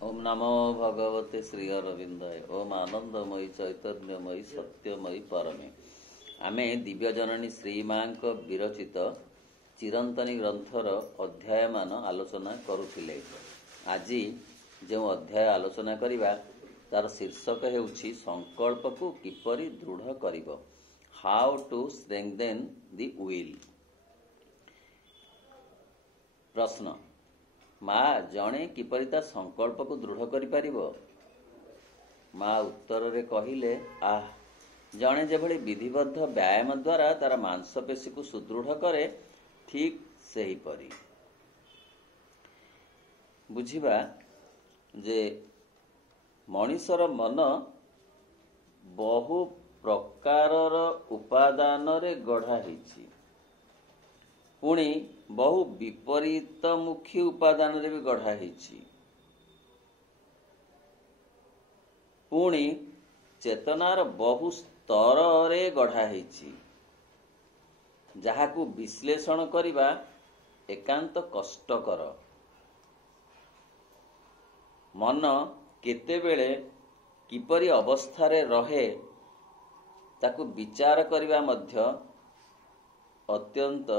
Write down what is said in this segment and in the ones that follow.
ओम नमो भगवते श्री अरविंदाय। ओम आनंदमयी चैतन्यमयी सत्यमयी परमे। आमे दिव्य जननी श्री माँ विरचित चिरंतनी ग्रंथर अध्याय मान आलोचना करुथिले। आज जो अध्याय आलोचना करिबा तार शीर्षक हेउछि संकल्प को किपरि दृढ़ करिबो, how to strengthen the will. प्रश्न, माँ जणे किपरि ता संकल्प को दृढ़ करि परिबो? माँ उत्तर रे कहिले, जणे जेभଳି विधिबद्ध व्यायाम द्वारा तार मांसपेशी को सुदृढ़ करे, ठीक सही परी। बुझिबा जे मनीषर मन बहु प्रकारर उपादान रे गढ़ा हिछि, पुणी बहु विपरीतमुखी उपादान रे भी गढ़ा हिछि, पुणी चेतनार बहु स्तर रे गढ़ा हिछि, जहाकू विश्लेषण करिबा एकांत कष्टकर। मन केतेबेले किपरि अवस्थारे रहे ताकू विचार करिबा मध्य अत्यंत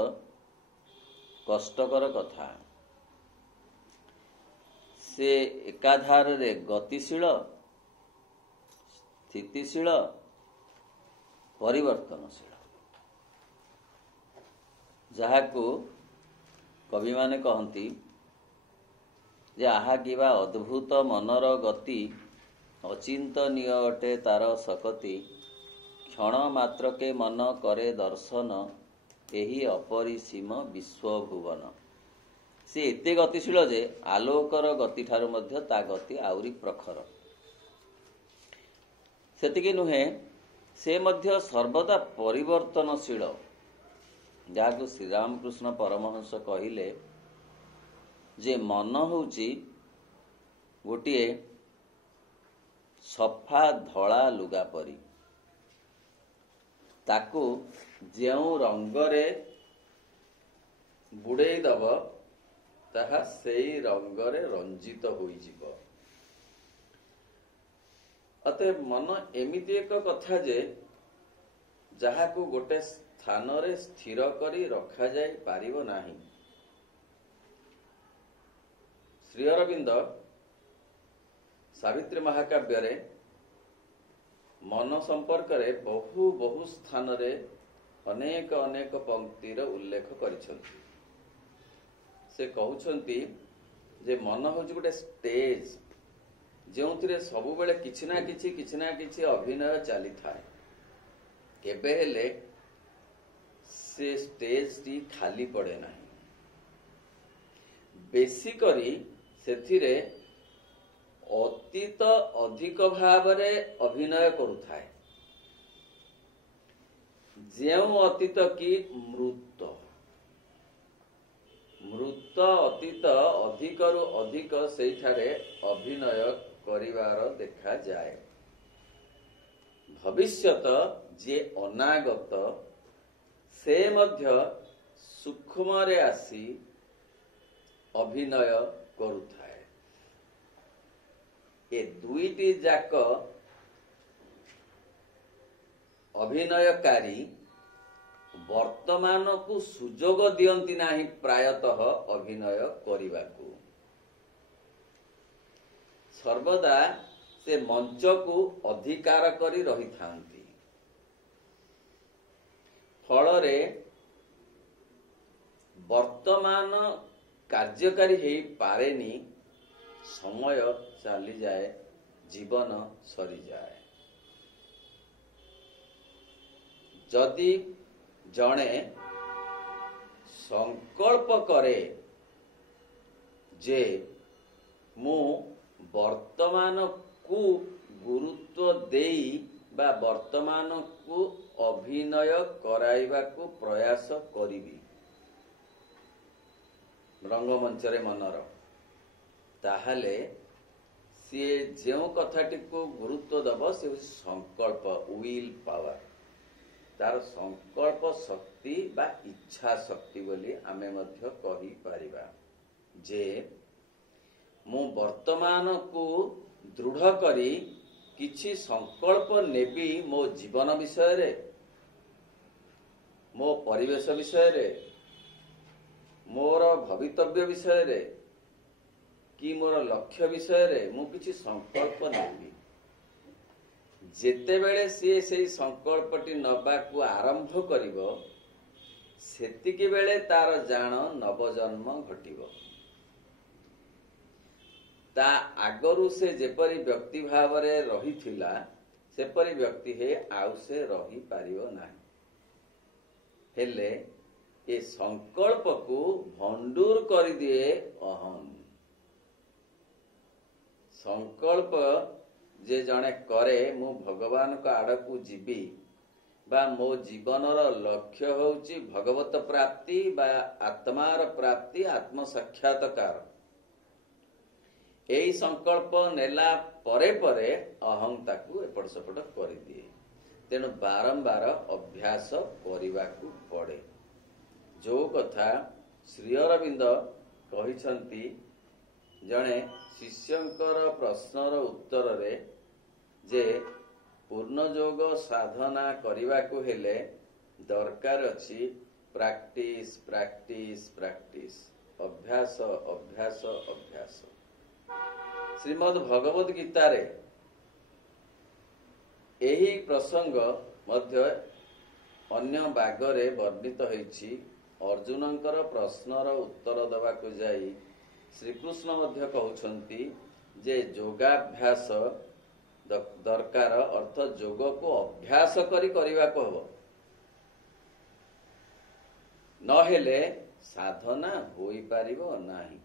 कष्टकर कथा। से एकाधार रे गतिशील, स्थितिशील, परिवर्तनशील, जहाकू कवि माने कहती जे आहा किबा अद्भुत मनर गति, अचिंतनीय अटे तार सकति, क्षण मात्र के मन करे दर्शन, एही अपरिसीम विश्वभुवन। से एते गतिशील जे आलोकर गति ठारू मध्य ता गति आउरी प्रखर। सेतिकी नुहे, से मध्य सर्वदा परिवर्तनशील, जहाकू श्री रामकृष्ण परमहंस कहिले जे मन होउची गोटिए सफा धला लुगा परी, ताकू जेउ रंगरे बुड़े दब ताहा सेई रंगरे रंजित होई जिवो। अतः मन एमिति एक कथा जे जहाकू गोटे स्थान रे स्थिर करी रखा जाई पारिबो नाही। श्री अरविंद सावित्री महाकाव्य रे मन संपर्क रे बहु बहु स्थान रे अनेक अनेक पंक्तिर उल्लेख करिसंती। से कहउछंती जे मन होउछि गोटे स्टेज, जोंथिरे सबु बेले किछि ना किछि अभिनय चली थाए। केबे हेले से स्टेज टी खाली पड़े नाही। बेसिकरी सेथिरे अतीत अधिक भावरे अभिनय करुथाए, जेउ अतीत की मृत अतीत अधिकरु अधिक सेठारे अभिनय करिवार देखा जाए। भविष्यत जे अनागत से मध्य सूक्ष्म रे आसी अभिनय करुथाए। ए दुईटी जाक अभिनयकारी वर्तमान को सुजोग दियंती नाही प्रायतः अभिनय करिबाकू। सर्वदा से मंच को अधिकार करी रही थांती। फलरे वर्तमान कार्यकारी हेई पारेनी, समय चली जाए, जीवन सरी जाए। जदि जणे संकल्प करे जे मु वर्तमान को गुरुत्व देई बा वर्तमान को अभिनय कराइबा को प्रयास करिबी रंगमंच रे मनर, ताहले सी जो कथाटी को गुरुत्व दब से संकल्प, विल पावर, तार संकल्प शक्ति बा इच्छा शक्ति बोली आमे मध्य कहि परिबा। जे ମୁଁ ବର୍ତ୍ତମାନକୁ ଦୃଢ଼ କରି କିଛି ସଂକଳ୍ପ ନେବି ମୋ ଜୀବନ ବିଷୟରେ, ମୋ ପରିବେଶ ବିଷୟରେ, ମୋର ଭବିତବ୍ୟ ବିଷୟରେ କି ମୋର ଲକ୍ଷ୍ୟ ବିଷୟରେ ମୁଁ କିଛି ସଂକଳ୍ପ ନେବି। ଯେତେବେଳେ ସିଏ ସେଇ ସଂକଳ୍ପଟି ନେବାକୁ ଆରମ୍ଭ କରିବ, ସେତିକି ବେଳେ ତାର ଜାଣ ନବଜନ୍ମ ଘଟିବ। ତା ଆଗରୁ ସେ ଯେପରି ବ୍ୟକ୍ତି ଭାବରେ ରହିଥିଲା ସେପରି ବ୍ୟକ୍ତି ଆଉ ସେ ରହିପାରିବ ନାହିଁ। ହେଲେ ଏ ସଂକଳ୍ପକୁ ଭଣ୍ଡୁର କରିଦିଏ ଅହଂ। ସଂକଳ୍ପ ଯେ ଜଣେ କରେ ମୁଁ ଭଗବାନଙ୍କ ଆଡକୁ ଯିବି ବା ମୋ ଜୀବନର ଲକ୍ଷ୍ୟ ହେଉଛି ଭଗବତ ପ୍ରାପ୍ତି ବା ଆତ୍ମାର ପ୍ରାପ୍ତି, ଆତ୍ମ ସାକ୍ଷାତକାର, ଏହି ସଂକଳ୍ପ ନେଲା ପରେ ପରେ ଅହଂ ତାକୁ ଏପଟ ସେପଟ କରିଦିଏ। ତେଣୁ ବାରମ୍ବାର ଅଭ୍ୟାସ କରିବାକୁ ପଡେ। ଯୋଉ କଥା ଶ୍ରୀ ଅରବିନ୍ଦ କହିଛନ୍ତି, ଜଣେ ଶିଷ୍ୟଙ୍କର ପ୍ରଶ୍ନର ଉତ୍ତରରେ ଯେ ପୂର୍ଣ୍ଣଯୋଗ ସାଧନା କରିବାକୁ ହେଲେ ଦରକାର ଅଛି ପ୍ରାକ୍ଟିସ୍ ପ୍ରାକ୍ଟିସ୍ ପ୍ରାକ୍ଟିସ୍, ଅଭ୍ୟାସ ଅଭ୍ୟାସ ଅଭ୍ୟାସ। ଶ୍ରୀମଦ୍ ଭଗବତ ଗୀତାରେ ଏହି ପ୍ରସଙ୍ଗ ମଧ୍ୟ ଅନ୍ୟ ବାଗରେ ବର୍ଣ୍ଣିତ ହୋଇଛି। ଅର୍ଜୁନଙ୍କର ପ୍ରଶ୍ନର ଉତ୍ତର ଦେବାକୁ ଯାଇ ଶ୍ରୀକୃଷ୍ଣ ମଧ୍ୟ କହୁଛନ୍ତି ଯେ ଯୋଗାଭ୍ୟାସ ଦରକାର, ଅର୍ଥ ଯୋଗକୁ ଅଭ୍ୟାସ କରି କରିବାକୁ ହବ, ନହେଲେ ସାଧନା ହୋଇପାରିବ ନାହିଁ।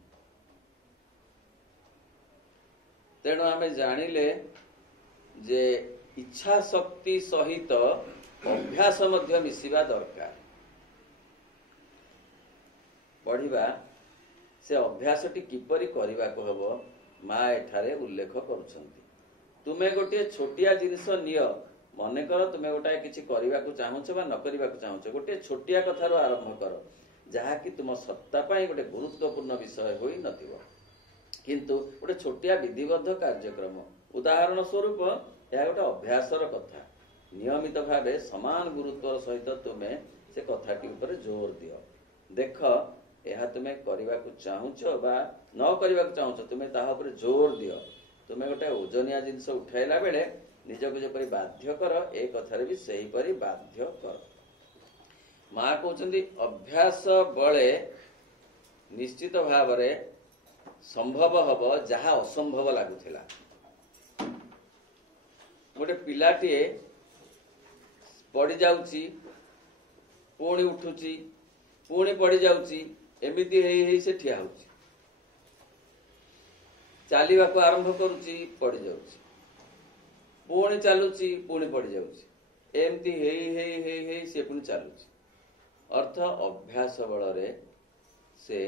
ତେଣୁ ଆମେ ଜାଣିଲେ ଯେ ଇଚ୍ଛା ଶକ୍ତି ସହିତ ଅଭ୍ୟାସ ମଧ୍ୟ ମିଶିବା ଦରକାର। ପଢିବା ସେ ଅଭ୍ୟାସଟି କିପରି କରିବାକୁ ହବ ମା ଏଠାରେ ଉଲ୍ଲେଖ କରୁଛନ୍ତି। ତୁମେ ଗୋଟିଏ ଛୋଟିଆ ଜିନିଷ ନିଅ, ମନେକର ତୁମେ ଗୋଟାଏ କିଛି କରିବାକୁ ଚାହୁଁଛ ବା ନ କରିବାକୁ ଚାହୁଁଛ, ଗୋଟିଏ ଛୋଟିଆ କଥାରୁ ଆରମ୍ଭ କର, ଯାହାକି ତୁମ ସତ୍ତା ପାଇଁ ଗୋଟେ ଗୁରୁତ୍ୱପୂର୍ଣ୍ଣ ବିଷୟ ହୋଇ ନଥିବ, କିନ୍ତୁ ଗୋଟେ ଛୋଟିଆ ବିଧିବଦ୍ଧ କାର୍ଯ୍ୟକ୍ରମ। ଉଦାହରଣ ସ୍ୱରୂପ ଏହା ଗୋଟେ ଅଭ୍ୟାସର କଥା। ନିୟମିତ ଭାବେ ସମାନ ଗୁରୁତ୍ୱର ସହିତ ତୁମେ ସେ କଥାଟି ଉପରେ ଜୋର ଦିଅ। ଦେଖ ଏହା ତୁମେ କରିବାକୁ ଚାହୁଁଛ ବା ନ କରିବାକୁ ଚାହୁଁଛ, ତୁମେ ତାହା ଉପରେ ଜୋର ଦିଅ। ତୁମେ ଗୋଟେ ଓଜନିଆ ଜିନିଷ ଉଠାଇଲା ବେଳେ ନିଜକୁ ଯେପରି ବାଧ୍ୟ କର, ଏ କଥାରେ ବି ସେହିପରି ବାଧ୍ୟ କର। ମା କହୁଛନ୍ତି ଅଭ୍ୟାସ ବଳେ ନିଶ୍ଚିତ ଭାବରେ ସମ୍ଭବ ହବ ଯାହା ଅସମ୍ଭବ ଲାଗୁଥିଲା। ଗୋଟେ ପିଲାଟିଏ ପଡି ଯାଉଛି, ପୁଣି ଉଠୁଛି, ପୁଣି ପଡି ଯାଉଛି, ଏମିତି ହେଇ ହେଇ ସେ ଠିଆ ହଉଛି। ଚାଲିବାକୁ ଆରମ୍ଭ କରୁଛି, ପଡି ଯାଉଛି, ପୁଣି ଚାଲୁଛି, ପୁଣି ପଡି ଯାଉଛି, ଏମିତି ହେଇ ହେଇ ହେଇ ହେଇ ସେ ପୁଣି ଚାଲୁଛି। ଅର୍ଥ ଅଭ୍ୟାସ ବଳରେ ସେ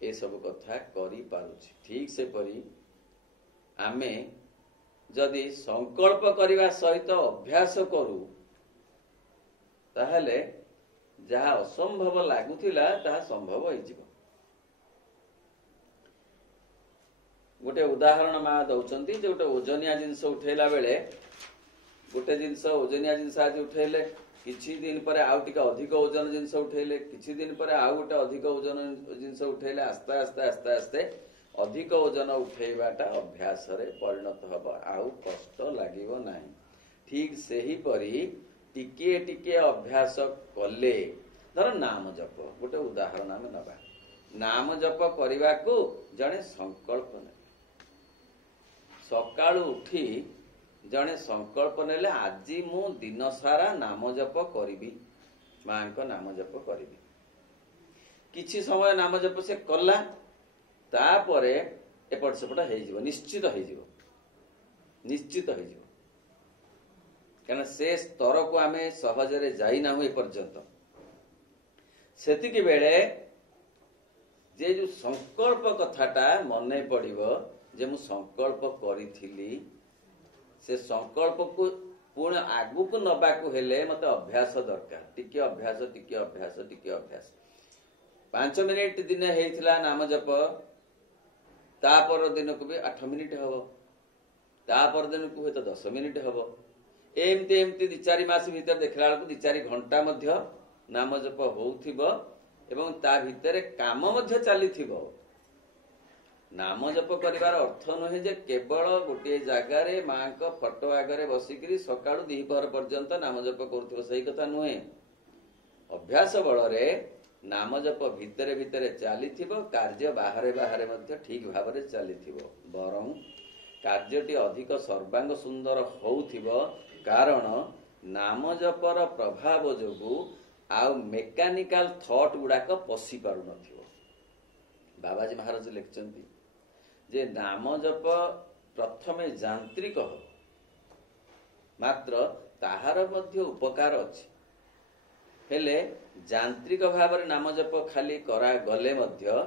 ଏସବୁ କଥା କରିପାରୁଛି। ଠିକ୍ ସେପରି ଆମେ ଯଦି ସଂକଳ୍ପ କରିବା ସହିତ ଅଭ୍ୟାସ କରୁ, ତାହେଲେ ଯାହା ଅସମ୍ଭବ ଲାଗୁଥିଲା ତାହା ସମ୍ଭବ ହେଇଯିବ। ଗୋଟେ ଉଦାହରଣ ମା ଦଉଛନ୍ତି ଯେ ଗୋଟେ ଓଜନିଆ ଜିନିଷ ଉଠେଇଲା ବେଳେ, ଗୋଟେ ଜିନିଷ ଓଜନିଆ ଜିନିଷ ଆଜି ଉଠେଇଲେ, କିଛି ଦିନ ପରେ ଆଉ ଟିକେ ଅଧିକ ଓଜନ ଜିନିଷ ଉଠେଇଲେ, କିଛି ଦିନ ପରେ ଆଉ ଗୋଟେ ଅଧିକ ଓଜନ ଜିନିଷ ଉଠେଇଲେ, ଆସ୍ତେ ଆସ୍ତେ ଆସ୍ତେ ଆସ୍ତେ ଅଧିକ ଓଜନ ଉଠେଇବାଟା ଅଭ୍ୟାସରେ ପରିଣତ ହବ, ଆଉ କଷ୍ଟ ଲାଗିବ ନାହିଁ। ଠିକ୍ ସେହିପରି ଟିକିଏ ଟିକିଏ ଅଭ୍ୟାସ କଲେ, ଧର ନାମ ଜପ ଗୋଟେ ଉଦାହରଣ ଆମେ ନେବା। ନାମ ଜପ କରିବାକୁ ଜଣେ ସଂକଳ୍ପ ନେଲେ, ସକାଳୁ ଉଠି ଜଣେ ସଂକଳ୍ପ ନେଲେ ଆଜି ମୁଁ ଦିନ ସାରା ନାମ ଜପ କରିବି, ମାଙ୍କ ନାମ ଜପ କରିବି। କିଛି ସମୟ ନାମ ଜପ ସେ କଲା, ତାପରେ ଏପଟ ସେପଟ ହେଇଯିବ, ନିଶ୍ଚିତ ହେଇଯିବ, ନିଶ୍ଚିତ ହେଇଯିବ। କାରଣ ସେ ସ୍ତରକୁ ଆମେ ସହଜରେ ଯାଇନାହୁଁ ଏପର୍ଯ୍ୟନ୍ତ। ସେତିକି ବେଳେ ଯେ ଯୋଉ ସଂକଳ୍ପ କଥାଟା ମନେ ପଡିବ ଯେ ମୁଁ ସଂକଳ୍ପ କରିଥିଲି, ସେ ସଂକଳ୍ପକୁ ପୁଣି ଆଗକୁ ନବାକୁ ହେଲେ ମତେ ଅଭ୍ୟାସ ଦରକାର। ଟିକେ ଅଭ୍ୟାସ, ଟିକେ ଅଭ୍ୟାସ, ଟିକେ ଅଭ୍ୟାସ। 5 ମିନିଟ ଦିନେ ହେଇଥିଲା ନାମ ଜପ, तापर दिन को भी 8 मिनिट हम तापर दिन को तो 10 मिनिट हम एमती एमती 2-4 मास भीतर देखला बेलू 2-4 घंटा नाम जप होउथिबो एवं ता भीतर काम मध्य चलीथिबो। नाम जप करिवार अर्थ नुहे जे केवल गोटे जगार माँ को फोटो आगे बसिकी सकाळु दिपहर पर्यंत नाम जप करुथिबो सही कथा नुहे। अभ्यास बल रे नाम जप भितरे भितरे चलीथिबो कार्य बाहरे बाहरे मध्य ठीक भाव में चलीथिबो बरं कार्यटी अधिक सर्वांग सुंदर होउथिबो कारण नाम जपर प्रभाव जोगु आउ मेकानिकल थॉट गुड़ाक पशि पारु नथिबो। बाबाजी महाराज लिखचंती जे नाम जप प्रथमे यांत्रिक हो मात्र ताहार मध्य उपकार अछि हेले यांत्रिक भाव में नाम जप खाली करा गले मध्य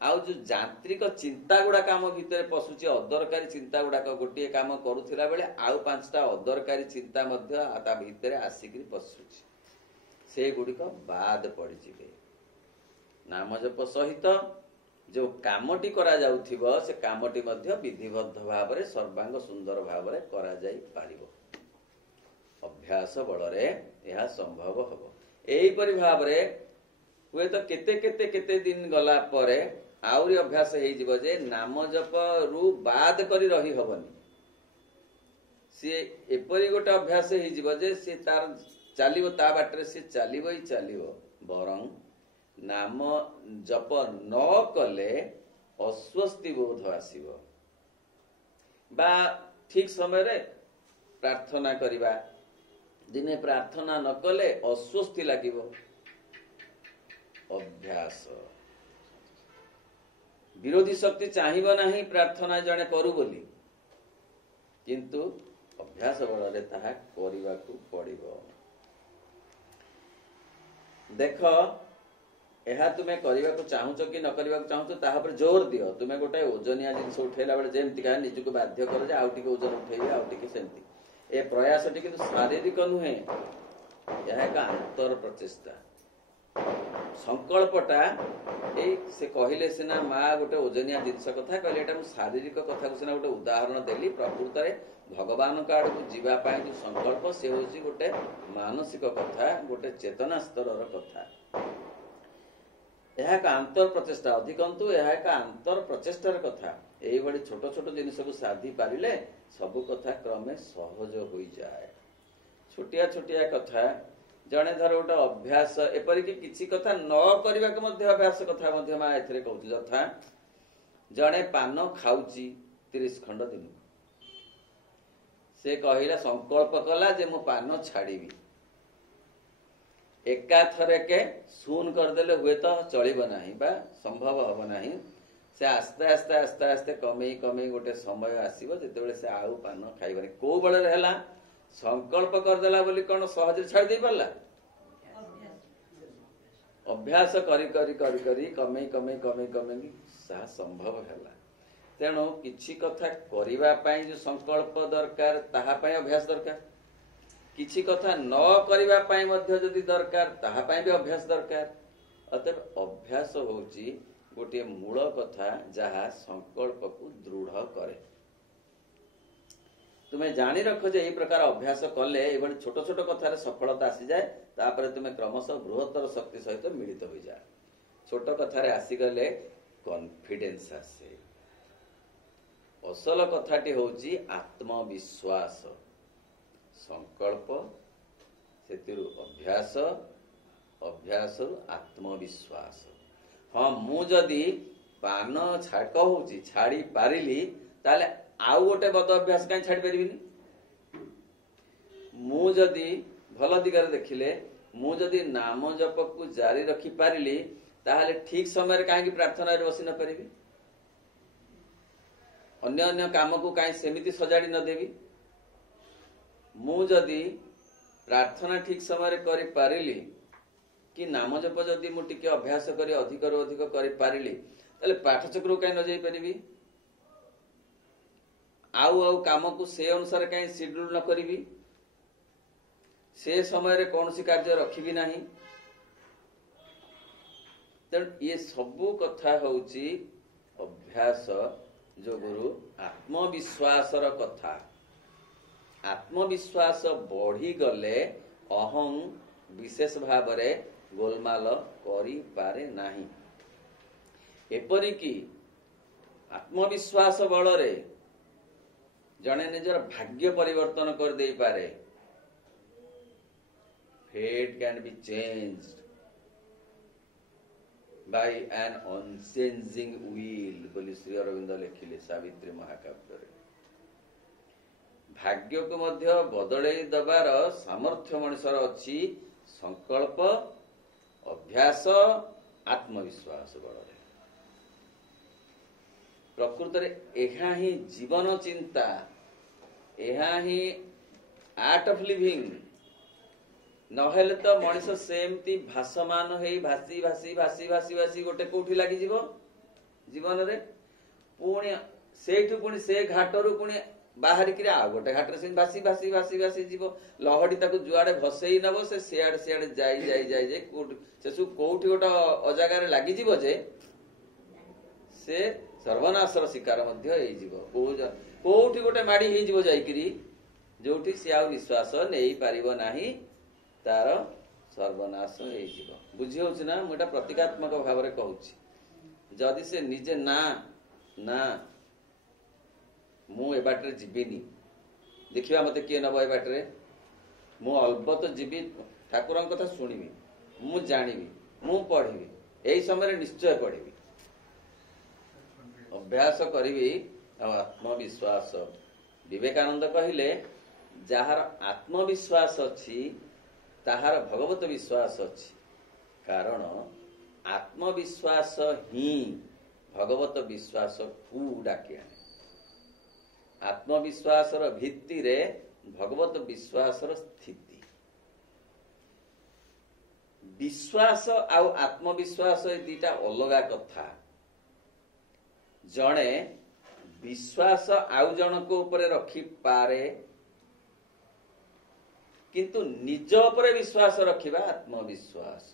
आउ जो यांत्रिक चिंता गुड़ाक आम भितर पशुची अदरकारी चिंता गुड़ाक गोटे काम करुथिला बेले आउ 5टा अदरकारी चिंता मध्य ता भितर आसिक पशुची से गुड़िक बाद पड़ जिवे। नाम जप सहित जो कामटी करा जाउथिबो से कामटी मध्य विधिबद्ध भाव में सर्वांग सुंदर भाव में करा जाई पारिबो। अभ्यास बल रे यह संभव हबो। एही परि भाव रे हुए तो केते केते केते दिन गला परे आउरी अभ्यास हेई जिवो जे नाम जप रु बाद करी रही हबनी सी एपरि गोटे अभ्यास हेई जिवो जे सी तार चलिबो ता बाटरे सी चलिबो ही चलिबो बरं नाम जप न कले अस्वस्थि बोध आसीबो बा ठीक समय रे प्रार्थना करिबा दिने प्रार्थना न कले अस्वस्थि लागिबो। अभ्यास विरोधी शक्ति चाहिबो नाही प्रार्थना जणे करू बोली किंतु अभ्यास बल रे ताहा करिबाकू पड़िबो। देख यह तुम्हें करने को चाहूच कि न करने को चाहूच ताहा पर जोर दियो। तुम्हें गोटे ओजनिया जिनस उठेला बेले जेमती का निजको बाध्य कर जे आउ टिके ओजन उठेबे आउ टिके सेमती ए प्रयास टी किंतु शारीरिक नुहे यह एक अंतर प्रचेष्टा संकल्पटा ए से कहले सिना माँ गोटे ओजनिया जिनस कथा कहले एटा शारीरिक कथा को सिना गोटे उदाहरण देली प्रकृत रे भगवान का आड़ को जीवा पाए जो संकल्प से होची गोटे मानसिक कथा गोटे चेतना स्तर कथा यह एक अंतर प्रचेष्टा अधिकंतु यह एक अंतर प्रचेष्टार कथा यही बड़ी छोट छोट जिनिस को साधी पारिले सबु कथा क्रमे सहज हो जाए। छोटिया छोटिया कथा जड़े धर गोटे अभ्यास एपरिक किसी कथा न करने के अभ्यास कथा माँ ए कहूँ यथा जड़े पान खाऊची 30 खंड दिन से कहला संकल्प कला जे मु पान छाड़ीबी एका थरे के शून करदेले हुए तो चलिब नाही बा संभव हब नाही से आस्ते आस्ते आस्ते आस्ते कमेई कमेई गोटे समय आसीबो जेतेबेले से आउ पान खाइबनी को बळे रहला संकल्प करदेला बोली कोन सहज छाड़ दे परला अभ्यास करी करी करी करी कमेई कमेई कमेई कमेई सा संभव हैला। तेणु किछि कथा करिबा पई जो संकल्प दरकार ताहा पई अभ्यास दरकार किछि कथा न करिबा पई मध्य जदि दरकार ताहा पई भी अभ्यास दरकार। अतएव अभ्यास होउची गोटे मूल कथा जहा संकल्प को दृढ़ करे। तुम्हें जानी रख जे एई प्रकार अभ्यास कले एबडी छोट छोट कथार सफलता आसी जाए तापर तुम्हें क्रमशः बृहत्तर शक्ति सहित मिलित हो जाए। छोट कथार आसी गले कॉन्फिडेंस आसे। असल कथाटी होउची आत्मविश्वास संकल्प सेतिरु अभ्यास अभ्यास आत्मविश्वास। हाँ मु जदि पान छाक होउची छाड़ी पारिली ताले आउ गोटे बद अभ्यास कहीं छाड़ी पारिबिनी। मु जदि भल दिगरे देखिले मु जदि नाम जप को जारी रखी पारिली ताहले ठीक समय रे काहे प्रार्थना रे बसी न पारिबी अन्य अन्य काम को काहे सेमिति सजाड़ी न देवी। मु जदि प्रार्थना ठीक समय रे करि पारिली कि नाम जप जदि मु टिके अभ्यास करी अधिक रु अधिक करि पारिली ताले पाठचक्र काहे न जाई परिबी आउ आउ काम को से अनुसार काहे शेड्यूल न करिबी से समय रे कौन सी कार्य रखिबी नाही। तेणु ये सबू कथा होउची अभ्यास ଯୋଗୁରୁ ଆତ୍ମବିଶ୍ୱାସର କଥା। ଆତ୍ମବିଶ୍ୱାସ ବଢିଗଲେ ଅହଂ ବିଶେଷ ଭାବରେ ଗୋଲମାଲ କରିପାରେ ନାହିଁ। ଏପରିକି ଆତ୍ମବିଶ୍ୱାସ ବଳରେ ଜଣେ ନିଜର ଭାଗ୍ୟ ପରିବର୍ତ୍ତନ କରିଦେଇପାରେ। Fate can be changed by an unchanging will ବୋଲି ଶ୍ରୀ ଅରବିନ୍ଦ ଲେଖିଲେ ସାବିତ୍ରୀ ମହାକାବ୍ୟରେ। ଭାଗ୍ୟକୁ ମଧ୍ୟ ବଦଳେଇ ଦେବାର ସାମର୍ଥ୍ୟ ମଣିଷର ଅଛି ସଂକଳ୍ପ, ଅଭ୍ୟାସ, ଆତ୍ମବିଶ୍ୱାସ ବଳରେ। ପ୍ରକୃତରେ ଏହା ହିଁ ଜୀବନ ଚିନ୍ତା, ଏହା ହିଁ ଆର୍ଟ ଅଫ୍ ଲିଭିଂ। ନହେଲେ ତ ମଣିଷ ସେମିତି ଭାସମାନ ହେଇ ଭାସି ଭାସି ଭାସି ଭାସି ଭାସି ଗୋଟେ କୋଉଠି ଲାଗିଯିବ ଜୀବନରେ, ପୁଣି ସେଇଠୁ ପୁଣି ସେ ଘାଟରୁ ପୁଣି ବାହାରିକିରି ଆଉ ଗୋଟେ ଘାଟରେ ସେମିତି ଭାସି ଭାସି ଭାସି ଭାସି ଯିବ। ଲହଡି ତାକୁ ଯୁଆଡେ ଭସେଇ ନବ ସେ ସିଆଡେ ସିଆଡେ ଯାଇ ଯାଇ ଯାଇ ଯାଇ ସେସବୁ କୋଉଠି ଗୋଟେ ଅଜାଗାରେ ଲାଗିଯିବ ଯେ ସେ ସର୍ବନାଶର ଶିକାର ମଧ୍ୟ ହେଇଯିବ। କୋଉଠି ଗୋଟେ ମାଡି ହେଇଯିବ ଯାଇକିରି, ଯୋଉଠି ସେ ଆଉ ନିଶ୍ୱାସ ନେଇପାରିବ ନାହିଁ, ତାର ସର୍ବନାଶ ହେଇଯିବ। ବୁଝି ହଉଛି ନା? ମୁଁ ଏଟା ପ୍ରତୀକାତ୍ମକ ଭାବରେ କହୁଛି। ଯଦି ସେ ନିଜେ ନା ନା ମୁଁ ଏ ବାଟରେ ଯିବିନି, ଦେଖିବା ମତେ କିଏ ନବ ଏ ବାଟରେ, ମୁଁ ଅଳ୍ପତ ଯିବି, ଠାକୁରଙ୍କ କଥା ଶୁଣିବି, ମୁଁ ଜାଣିବି, ମୁଁ ପଢିବି, ଏଇ ସମୟରେ ନିଶ୍ଚୟ ପଢିବି, ଅଭ୍ୟାସ କରିବି। ଆଉ ଆତ୍ମବିଶ୍ୱାସ, ବିବେକାନନ୍ଦ କହିଲେ ଯାହାର ଆତ୍ମବିଶ୍ୱାସ ଅଛି ତାହାର ଭଗବତ ବିଶ୍ୱାସ ଅଛି। କାରଣ ଆତ୍ମବିଶ୍ୱାସ ହିଁ ଭଗବତ ବିଶ୍ୱାସକୁ ଡାକି ଆଣେ। ଆତ୍ମବିଶ୍ୱାସର ଭିତ୍ତିରେ ଭଗବତ ବିଶ୍ୱାସର ସ୍ଥିତି। ବିଶ୍ୱାସ ଆଉ ଆତ୍ମବିଶ୍ୱାସ ଏ ଦିଟା ଅଲଗା କଥା। ଜଣେ ବିଶ୍ୱାସ ଆଉ ଜଣଙ୍କ ଉପରେ ରଖିପାରେ, କିନ୍ତୁ ନିଜ ଉପରେ ବିଶ୍ୱାସ ରଖିବା ଆତ୍ମବିଶ୍ୱାସ।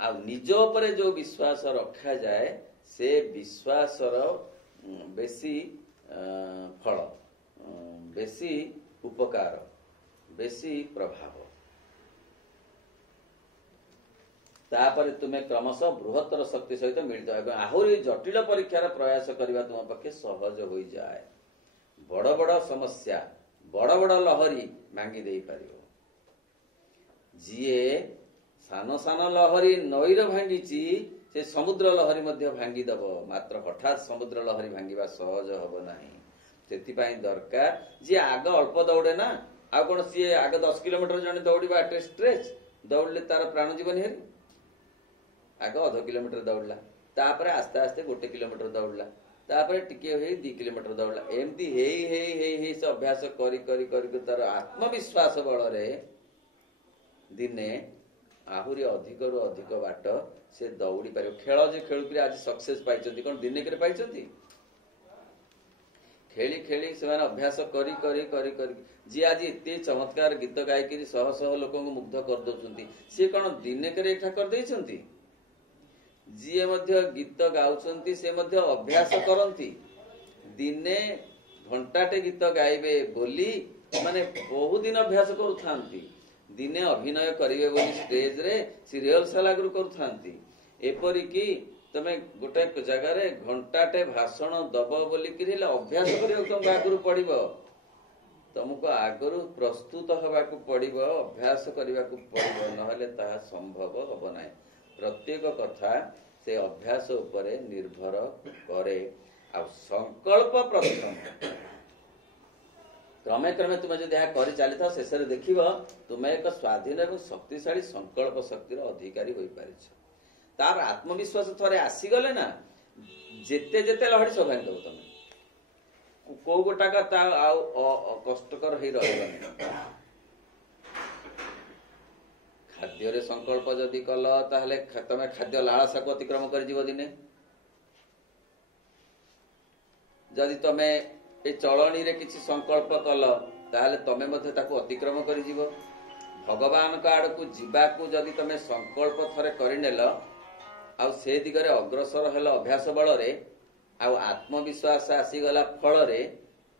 ଆଉ ନିଜ ଉପରେ ଯୋଉ ବିଶ୍ୱାସ ରଖାଯାଏ ସେ ବିଶ୍ୱାସର ବେଶୀ ଫଳ, ବେଶୀ ଉପକାର, ବେଶୀ ପ୍ରଭାବ। ତାପରେ ତୁମେ କ୍ରମଶଃ ବୃହତ୍ତର ଶକ୍ତି ସହିତ ମିଳିତ ହେବ। ଆହୁରି ଜଟିଳ ପରୀକ୍ଷାର ପ୍ରୟାସ କରିବା ତୁମ ପକ୍ଷେ ସହଜ ହୋଇଯାଏ। ବଡ ବଡ ସମସ୍ୟା, ବଡ ବଡ ଲହରୀ ଭାଙ୍ଗି ଦେଇପାରିବ। ଯିଏ ସାନ ସାନ ଲହରୀ ନଈର ଭାଙ୍ଗିଛି, ସେ ସମୁଦ୍ର ଲହରୀ ମଧ୍ୟ ଭାଙ୍ଗିଦବ। ମାତ୍ର ହଠାତ୍ ସମୁଦ୍ର ଲହରୀ ଭାଙ୍ଗିବା ସହଜ ହବ ନାହିଁ। ସେଥିପାଇଁ ଦରକାର, ଯିଏ ଆଗ ଅଳ୍ପ ଦୌଡେ ନା, ଆଉ କଣ ସିଏ ଆଗ 10 କିଲୋମିଟର ଜଣେ ଦୌଡିବା ଷ୍ଟ୍ରେଚ୍ ଦୌଡିଲେ ତାର ପ୍ରାଣ ଯିବନି ହେରି। ଆଗ ଅଧ କିଲୋମିଟର ଦୌଡିଲା, ତାପରେ ଆସ୍ତେ ଆସ୍ତେ 1 କିଲୋମିଟର ଦୌଡିଲା, ତାପରେ ଟିକେ ହେଇ 2 କିଲୋମିଟର ଦୌଡିଲା। ଏମିତି ହେଇ ହେଇ ହେଇ ହେଇ ସେ ଅଭ୍ୟାସ କରି କରି କରି ତାର ଆତ୍ମବିଶ୍ୱାସ ବଳରେ ଦିନେ ଆହୁରି ଅଧିକରୁ ଅଧିକ ବାଟ ସେ ଦୌଡି ପାରିବ। ଖେଳ ଯେ ଖେଳୁକରି ଆଜି ସକ୍ସେସ୍ ପାଇଛନ୍ତି, କଣ ଦିନେକରେ ପାଇଛନ୍ତି? ଖେଳି ଖେଳି ସେମାନେ ଅଭ୍ୟାସ କରି କରି କରି କରି ଯିଏ ଆଜି ଏତେ ଚମତ୍କାର ଗୀତ ଗାଇକିରି ଶହ ଶହ ଲୋକଙ୍କୁ ମୁଗ୍ଧ କରିଦଉଛନ୍ତି, ସିଏ କଣ ଦିନେକରେ ଏଠା କରିଦେଇଛନ୍ତି? ଯିଏ ମଧ୍ୟ ଗୀତ ଗାଉଛନ୍ତି ସେ ମଧ୍ୟ ଅଭ୍ୟାସ କରନ୍ତି। ଦିନେ ଘଣ୍ଟାଟେ ଗୀତ ଗାଇବେ ବୋଲି ମାନେ ବହୁଦିନ ଅଭ୍ୟାସ କରୁଥାନ୍ତି। ଦିନେ ଅଭିନୟ କରିବେ ବୋଲି ଷ୍ଟେଜରେ ସେ ରିହର୍ସାଲ ଆଗରୁ କରୁଥାନ୍ତି। ଏପରିକି ତମେ ଗୋଟେ ଜାଗାରେ ଘଣ୍ଟାଟେ ଭାଷଣ ଦବ ବୋଲିକିରି ହେଲେ ଅଭ୍ୟାସ କରିବାକୁ ତମକୁ ଆଗରୁ ପଡିବ। ତମକୁ ଆଗରୁ ପ୍ରସ୍ତୁତ ହେବାକୁ ପଡିବ, ଅଭ୍ୟାସ କରିବାକୁ ପଡିବ, ନହେଲେ ତାହା ସମ୍ଭବ ହବ ନାହିଁ। ପ୍ରତ୍ୟେକ କଥା ସେ ଅଭ୍ୟାସ ଉପରେ ନିର୍ଭର କରେ। ଆଉ ସଂକଳ୍ପ ପ୍ରଥମ। କ୍ରମେ କ୍ରମେ ତୁମେ ଯଦି ଏହା କରି ଚାଲିଥାଅ, ଶେଷରେ ଦେଖିବ ତୁମେ ଏକ ସ୍ୱାଧୀନ ଏବଂ ଶକ୍ତିଶାଳୀ ସଂକଳ୍ପ ଶକ୍ତିର ଅଧିକାରୀ ହୋଇପାରିଛ। ତାର ଆତ୍ମବିଶ୍ୱାସ ଥରେ ଆସିଗଲେ ନା, ଯେତେ ଯେତେ ଲହଡ଼ି ସବୁ ଭାଙ୍ଗିଦବ। ତମେ କୋଉ ଗୋଟାକ ତା ଆଉ କଷ୍ଟକର ହେଇ ରହିବନି। ଖାଦ୍ୟରେ ସଂକଳ୍ପ ଯଦି କଲ, ତାହେଲେ ତମେ ଖାଦ୍ୟ ଲାଳସାକୁ ଅତିକ୍ରମ କରିଯିବ ଦିନେ। ଯଦି ତମେ ଏ ଚଳଣୀରେ କିଛି ସଂକଳ୍ପ କଲ, ତାହେଲେ ତମେ ମଧ୍ୟ ତାକୁ ଅତିକ୍ରମ କରିଯିବ। ଭଗବାନଙ୍କ ଆଡକୁ ଯିବାକୁ ଯଦି ତମେ ସଂକଳ୍ପ ଥରେ କରିନେଲ, ଆଉ ସେ ଦିଗରେ ଅଗ୍ରସର ହେଲ ଅଭ୍ୟାସ ବଳରେ, ଆଉ ଆତ୍ମବିଶ୍ୱାସ ଆସିଗଲା ଫଳରେ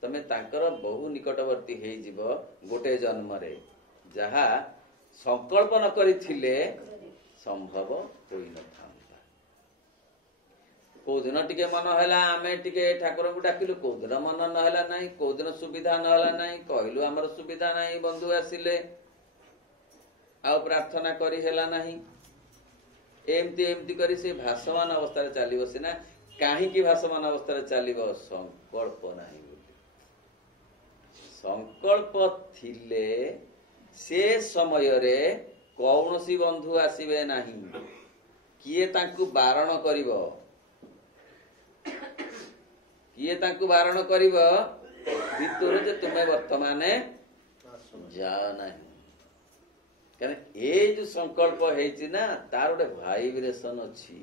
ତମେ ତାଙ୍କର ବହୁ ନିକଟବର୍ତ୍ତୀ ହେଇଯିବ ଗୋଟେ ଜନ୍ମରେ, ଯାହା ସଂକଳ୍ପ ନ କରିଥିଲେ ସମ୍ଭବ ହୋଇନଥାନ୍ତା। କୋଉଦିନ ଟିକେ ମନ ହେଲା ଆମେ ଟିକେ ଠାକୁରଙ୍କୁ ଡାକିଲୁ, କୋଉଦିନ ମନ ନହେଲା ନାହିଁ, କୋଉଦିନ ସୁବିଧା ନହେଲା ନାହିଁ, କହିଲୁ ଆମର ସୁବିଧା ନାହିଁ, ବନ୍ଧୁ ଆସିଲେ ଆଉ ପ୍ରାର୍ଥନା କରି ହେଲା ନାହିଁ। ଏମିତି ଏମିତି କରି ସେ ଭାସମାନ ଅବସ୍ଥାରେ ଚାଲିବ। ସିନା କାହିଁକି ଭାସମାନ ଅବସ୍ଥାରେ ଚାଲିବ? ସଂକଳ୍ପ ନାହିଁ ବୋଲି। ସଂକଳ୍ପ ଥିଲେ ସେ ସମୟରେ କୌଣସି ବନ୍ଧୁ ଆସିବେ ନାହିଁ। କିଏ ତାଙ୍କୁ ବାରଣ କରିବ? କିଏ ତାଙ୍କୁ ବାରଣ କରିବ ଭିତରୁ ଯେ ତୁମେ ବର୍ତ୍ତମାନ ଯାଅ ନାହିଁ? କାରଣ ଏଇ ଯୋଉ ସଂକଳ୍ପ ହେଇଛି ନା, ତାର ଗୋଟେ ଭାଇବ୍ରେସନ ଅଛି।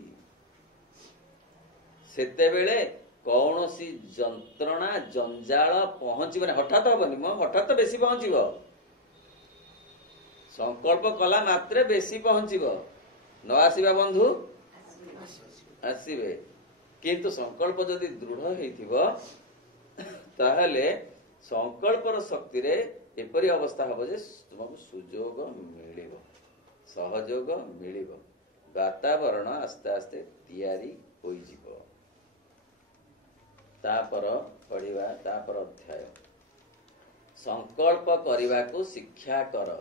ସେତେବେଳେ କୌଣସି ଯନ୍ତ୍ରଣା ଜଞ୍ଜାଳ ପହଞ୍ଚିବନି। ହଠାତ୍ ହବନି, ହଠାତ୍ ବେଶୀ ପହଞ୍ଚିବ। ସଂକଳ୍ପ କଲା ମାତ୍ରେ ବେଶୀ ପହଞ୍ଚିବ। ନ ଆସିବା ବନ୍ଧୁ ଆସିବେ। କିନ୍ତୁ ସଂକଳ୍ପ ଯଦି ଦୃଢ ହେଇଥିବ, ତାହେଲେ ସଂକଳ୍ପର ଶକ୍ତିରେ ଏପରି ଅବସ୍ଥା ହବ ଯେ ତୁମକୁ ସୁଯୋଗ ମିଳିବ, ସହଯୋଗ ମିଳିବ, ବାତାବରଣ ଆସ୍ତେ ଆସ୍ତେ ତିଆରି ହୋଇଯିବ। ତାପର ପଢିବା, ତାପର ଅଧ୍ୟାୟ। ସଂକଳ୍ପ କରିବାକୁ ଶିକ୍ଷା କର।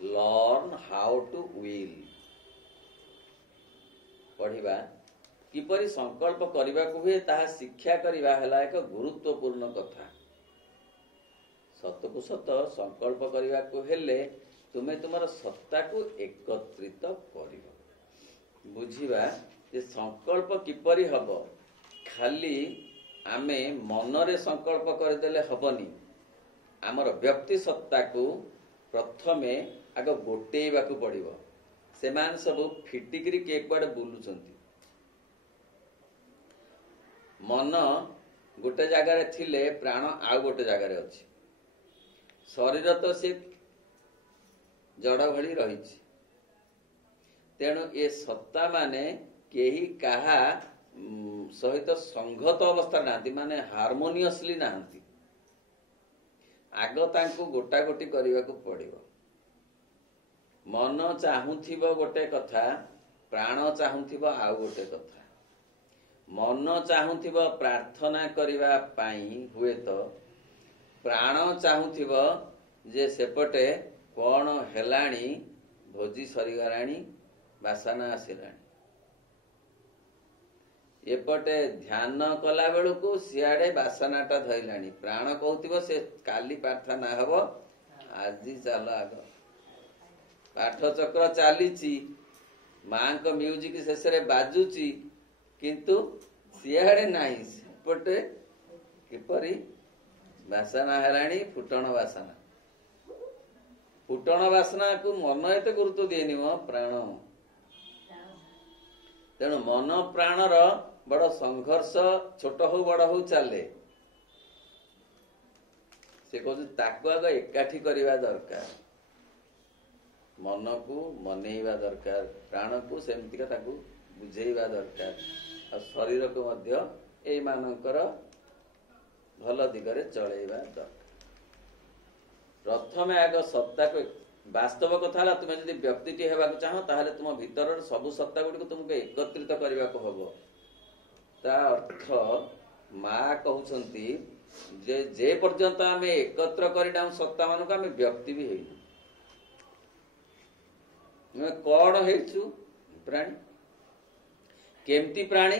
Learn how to will. ପଢିବା, କିପରି ସଂକଳ୍ପ କରିବାକୁ ହୁଏ ତାହା ଶିକ୍ଷା କରିବା ହେଲା ଏକ ଗୁରୁତ୍ୱପୂର୍ଣ୍ଣ କଥା। ସତକୁ ସତ ସଂକଳ୍ପ କରିବାକୁ ହେଲେ ତୁମେ ତୁମର ସତ୍ତାକୁ ଏକତ୍ରିତ କରିବ। ବୁଝିବା ଯେ ସଂକଳ୍ପ କିପରି ହବ। ଖାଲି ଆମେ ମନରେ ସଂକଳ୍ପ କରିଦେଲେ ହବନି। ଆମର ବ୍ୟକ୍ତି ସତ୍ତାକୁ ପ୍ରଥମେ ଆଗ ଗୋଟେଇବାକୁ ପଡିବ। ସେମାନେ ସବୁ ଫିଟିକିରି କିଏ କୁଆଡେ ବୁଲୁଛନ୍ତି। ମନ ଗୋଟେ ଜାଗାରେ ଥିଲେ ପ୍ରାଣ ଆଉ ଗୋଟେ ଜାଗାରେ ଅଛି। ଶରୀର ତ ସେ ଜଡ ଭଳି ରହିଛି। ତେଣୁ ଏ ସତ୍ତା ମାନେ କେହି କାହା ସହିତ ସଂଘତ ଅବସ୍ଥା ନାହାନ୍ତି, ମାନେ ହାରମୋନିୟସଲି ନାହାନ୍ତି। ଆଗ ତାଙ୍କୁ ଗୋଟା ଗୋଟି କରିବାକୁ ପଡିବ। ମନ ଚାହୁଁଥିବ ଗୋଟେ କଥା, ପ୍ରାଣ ଚାହୁଁଥିବ ଆଉ ଗୋଟେ କଥା। ମନ ଚାହୁଁଥିବ ପ୍ରାର୍ଥନା କରିବା ପାଇଁ, ହୁଏତ ପ୍ରାଣ ଚାହୁଁଥିବ ଯେ ସେପଟେ କଣ ହେଲାଣି, ଭୋଜି ସରିଗଲାଣି, ବାସନା ଆସିଲାଣି। ଏପଟେ ଧ୍ୟାନ କଲା ବେଳକୁ ସିଆଡେ ବାସନାଟା ଧଇଲାଣି। ପ୍ରାଣ କହୁଥିବ ସେ କାଲି ପ୍ରାର୍ଥନା ହବ, ଆଜି ଚାଲ ଆଗ। ପାଠ ଚକ୍ର ଚାଲିଛି, ମାଙ୍କ ମ୍ୟୁଜିକ ଶେଷରେ ବାଜୁଛି, କିନ୍ତୁ ସିଆଡେ ନାହିଁ। ସେପଟେ କିପରି ବାସନା ହେଲାଣି, ଫୁଟଣ ବାସନା। ଫୁଟଣ ବାସନାକୁ ମନ ଏତେ ଗୁରୁତ୍ୱ ଦିଏନି ମ, ପ୍ରାଣ। ତେଣୁ ମନ ପ୍ରାଣର ବଡ ସଂଘର୍ଷ, ଛୋଟ ହଉ ବଡ ହଉ ଚାଲେ। ସେ କହୁଛି ତାକୁ ଆଗ ଏକାଠି କରିବା ଦରକାର। ମନକୁ ମନେଇବା ଦରକାର, ପ୍ରାଣକୁ ସେମିତିକା ତାକୁ ବୁଝେଇବା ଦରକାର, ଆଉ ଶରୀରକୁ ମଧ୍ୟ ଏଇମାନଙ୍କର ଭଲ ଦିଗରେ ଚଳେଇବା ଦରକାର। ପ୍ରଥମେ ଆଗ ସତ୍ତାକୁ, ବାସ୍ତବ କଥା ହେଲା ତୁମେ ଯଦି ବ୍ୟକ୍ତିଟି ହେବାକୁ ଚାହଁ ତାହେଲେ ତୁମ ଭିତରର ସବୁ ସତ୍ତା ଗୁଡ଼ିକୁ ତୁମକୁ ଏକତ୍ରିତ କରିବାକୁ ହବ। ତା ଅର୍ଥ ମା କହୁଛନ୍ତି ଯେ ପର୍ଯ୍ୟନ୍ତ ଆମେ ଏକତ୍ର କରିନାହୁଁ ସତ୍ତା ମାନଙ୍କୁ, ଆମେ ବ୍ୟକ୍ତି ବି ହେଇନୁ। ଆମେ କଣ ହେଇଛୁ? ପ୍ରାଣୀ। କେମିତି ପ୍ରାଣୀ?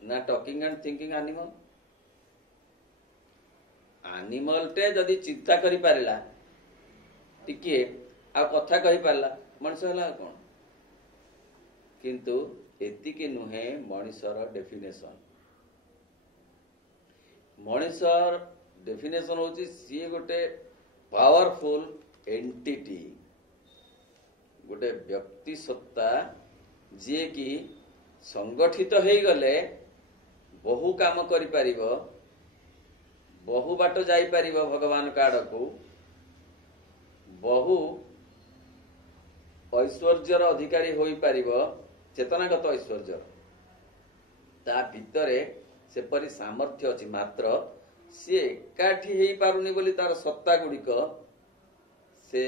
ନା ଟକିଂ ଆଣ୍ଡ ଥିଙ୍କିଂ ଆନିମଲ। ଆନିମଲଟେ ଯଦି ଚିନ୍ତା କରିପାରିଲା ଟିକିଏ, ଆଉ କଥା କହିପାରିଲା, ମଣିଷ ହେଲା ଆଉ କଣ? କିନ୍ତୁ ଏତିକି ନୁହେଁ ମଣିଷର ଡେଫିନେସନ। ମଣିଷର ଡେଫିନେସନ ହଉଛି ସିଏ ଗୋଟେ ପାୱାରଫୁଲ ଏଣ୍ଟିଟି, ଗୋଟେ ବ୍ୟକ୍ତି ସତ୍ତା, ଯିଏକି ସଂଗଠିତ ହେଇଗଲେ ବହୁ କାମ କରିପାରିବ, ବହୁ ବାଟ ଯାଇପାରିବ ଭଗବାନଙ୍କ ଆଡକୁ, ବହୁ ଐଶ୍ୱର୍ଯ୍ୟର ଅଧିକାରୀ ହୋଇପାରିବ, ଚେତନାଗତ ଐଶ୍ୱର୍ଯ୍ୟ ତା ଭିତରେ ସେପରି ସାମର୍ଥ୍ୟ ଅଛି, ମାତ୍ର ସିଏ ଏକାଠି ହେଇପାରୁନି ବୋଲି ତାର ସତ୍ତା ଗୁଡ଼ିକ ସେ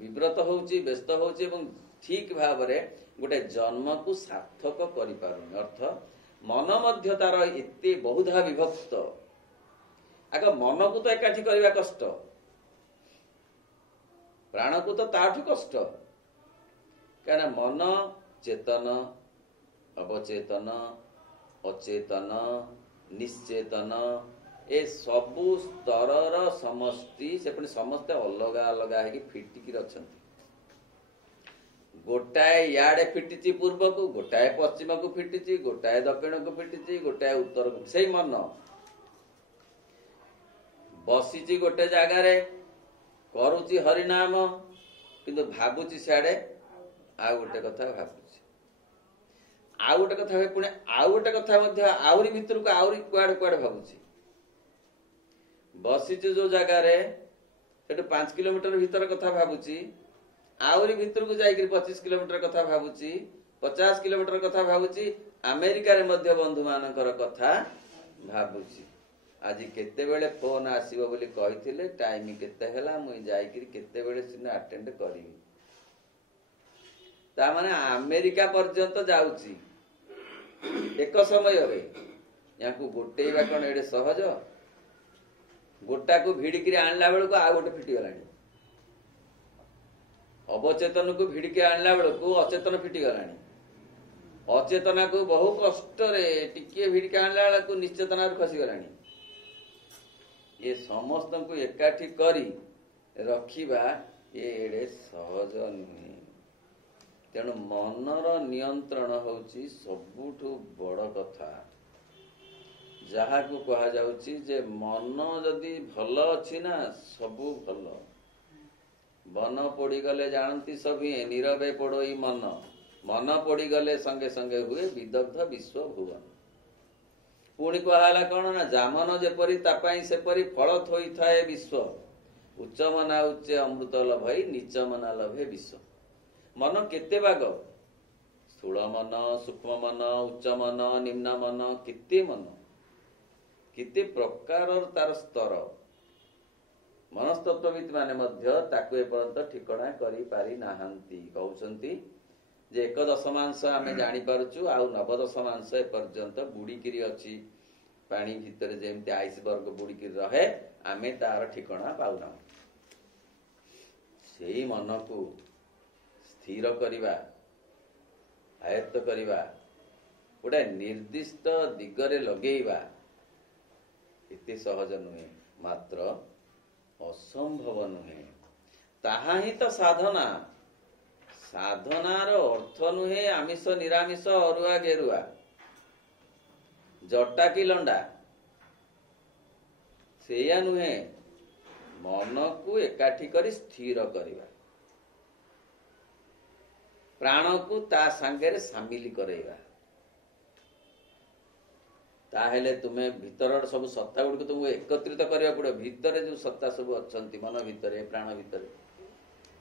ବିବ୍ରତ ହଉଛି, ବ୍ୟସ୍ତ ହଉଛି ଏବଂ ଠିକ ଭାବରେ ଗୋଟେ ଜନ୍ମକୁ ସାର୍ଥକ କରିପାରୁନି। ଅର୍ଥ ମନ ମଧ୍ୟ ତାର ଏତେ ବହୁଧା ବିଭକ୍ତ। ଆଗ ମନକୁ ତ ଏକାଠି କରିବା କଷ୍ଟ, ପ୍ରାଣକୁ ତ ତାଠୁ କଷ୍ଟ। କାରଣ ମନ ଚେତନ, ଅବଚେତନ, ଅଚେତନ, ନିଶ୍ଚେତନ ଏ ସବୁ ସ୍ତରର ସମଷ୍ଟି। ସେ ପୁଣି ସମସ୍ତେ ଅଲଗା ଅଲଗା ହେଇକି ଫିଟିକି ଅଛନ୍ତି। ଗୋଟାଏ ଇଆଡେ ଫିଟିଛି ପୂର୍ବକୁ, ଗୋଟାଏ ପଶ୍ଚିମକୁ ଫିଟିଛି, ଗୋଟାଏ ଦକ୍ଷିଣକୁ ଫିଟିଛି, ଗୋଟାଏ ଉତ୍ତରକୁ। ସେଇ ମନ ବସିଛି ଗୋଟେ ଜାଗାରେ, କରୁଛି ହରିନାମ, କିନ୍ତୁ ଭାବୁଛି ସିଆଡେ ଆଉ ଗୋଟେ କଥା ଭାବୁଛି, ଆଉ ଗୋଟେ କଥା ଭାବେ, ପୁଣି ଆଉ ଗୋଟେ କଥା ମଧ୍ୟ ଆହୁରି ଭିତରକୁ ଆହୁରି କୁଆଡେ କୁଆଡେ ଭାବୁଛି। ବସିଛି ଯୋଉ ଜାଗାରେ ସେଠୁ 5 କିଲୋମିଟର ଭିତର କଥା ଭାବୁଛି, ଆହୁରି ଭିତରକୁ ଯାଇକରି 25 କିଲୋମିଟର କଥା ଭାବୁଛି, 50 କିଲୋମିଟର କଥା ଭାବୁଛି, ଆମେରିକାରେ ମଧ୍ୟ ବନ୍ଧୁ ମାନଙ୍କର କଥା ଭାବୁଛି। ଆଜି କେତେବେଳେ ଫୋନ ଆସିବ ବୋଲି କହିଥିଲେ, ଟାଇମ କେତେ ହେଲା, ମୁଁ ଯାଇକରି କେତେବେଳେ ସିନା ଆଟେଣ୍ଡ କରିବି। ତା ମାନେ ଆମେରିକା ପର୍ଯ୍ୟନ୍ତ ଯାଉଛି ଏକ ସମୟରେ। ୟାଙ୍କୁ ଗୋଟେଇବା କଣ ଏଡେ ସହଜ? ଗୋଟାକୁ ଭିଡିକିରି ଆଣିଲା ବେଳକୁ ଆଉ ଗୋଟେ ଫିଟିଗଲାଣି। ଅବଚେତନକୁ ଭିଡିକି ଆଣିଲା ବେଳକୁ ଅଚେତନ ଫିଟିଗଲାଣି। ଅଚେତନାକୁ ବହୁ କଷ୍ଟରେ ଟିକିଏ ଭିଡିକି ଆଣିଲା ବେଳକୁ ନିଶ୍ଚେତନାରୁ ଖସିଗଲାଣି। ଏ ସମସ୍ତଙ୍କୁ ଏକାଠି କରି ରଖିବା ଏଡେ ସହଜ ନୁହେଁ। ତେଣୁ ମନର ନିୟନ୍ତ୍ରଣ ହଉଛି ସବୁଠୁ ବଡ କଥା, ଯାହାକୁ କୁହାଯାଉଛି ଯେ ମନ ଯଦି ଭଲ ଅଛି ନା ସବୁ ଭଲ। ବନ ପୋଡିଗଲେ ଜାଣନ୍ତି ସଭିଏ, নীরবে ପୋଡୋଇ ମନ। ମନ ପୋଡିଗଲେ ସଙ୍ଗେ ସଙ୍ଗେ ହୁଏ ବିଦଗ୍ଧ ବିଶ୍ୱ ଭୁବନ। ପୁଣି କୁହାହେଲା କଣ ନା, ଜାମନ ଯେପରି ତା ପାଇଁ ସେପରି ଫଳ ଥୋଇଥାଏ ବିଶ୍ୱ। ଉଚ୍ଚ ମନା ଉଚ୍ଚେ ଅମୃତ ଲଭଇ, ନିଚ ମନା ଲଭେ ବିଷ। ମନ କେତେ ଭାଗ? ସ୍ଥୂଳ ମନ, ସୂକ୍ଷ୍ମ ମନ, ଉଚ୍ଚ ମନ, ନିମ୍ନ ମନ, କେତେ ମନ, କେତେ ପ୍ରକାରର ତାର ସ୍ତର। ମନସ୍ତତ୍ତ୍ୱବିତ୍ ମାନେ ମଧ୍ୟ ତାକୁ ଏପର୍ଯ୍ୟନ୍ତ ଠିକଣା କରିପାରି ନାହାନ୍ତି। କହୁଛନ୍ତି ଯେ 1/10 ଆମେ ଜାଣିପାରୁଛୁ, ଆଉ 9/10 ଏପର୍ଯ୍ୟନ୍ତ ବୁଡିକିରି ଅଛି ପାଣି ଭିତରେ, ଯେମିତି ଆଇସବର୍ଗ ବୁଡିକିରି ରହେ, ଆମେ ତାର ଠିକଣା ପାଉନାହୁଁ। ସେଇ ମନକୁ ସ୍ଥିର କରିବା, ଆୟତ୍ତ କରିବା, ଗୋଟେ ନିର୍ଦ୍ଦିଷ୍ଟ ଦିଗରେ ଲଗେଇବା ଏତେ ସହଜ ନୁହେଁ, ମାତ୍ର ଅସମ୍ଭବ ନୁହେଁ। ତାହା ହିଁ ତ ସାଧନା। ସାଧନାର ଅର୍ଥ ନୁହେଁ ଆମିଷ ନିରାମିଷ, ଅରୁଆ ଗେରୁଆ, ଜଟା କି ଲଣ୍ଡା, ସେଇଆ ନୁହେଁ। ମନକୁ ଏକାଠି କରି ସ୍ଥିର କରିବା, ପ୍ରାଣକୁ ତା ସାଙ୍ଗରେ ସାମିଲ କରେଇବା। ତାହେଲେ ତୁମେ ଭିତରର ସବୁ ସତ୍ତା ଗୁଡିକୁ ତୁମକୁ ଏକତ୍ରିତ କରିବାକୁ ପଡିବ। ଭିତରେ ଯୋଉ ସତ୍ତା ସବୁ ଅଛନ୍ତି, ମନ ଭିତରେ, ପ୍ରାଣ ଭିତରେ,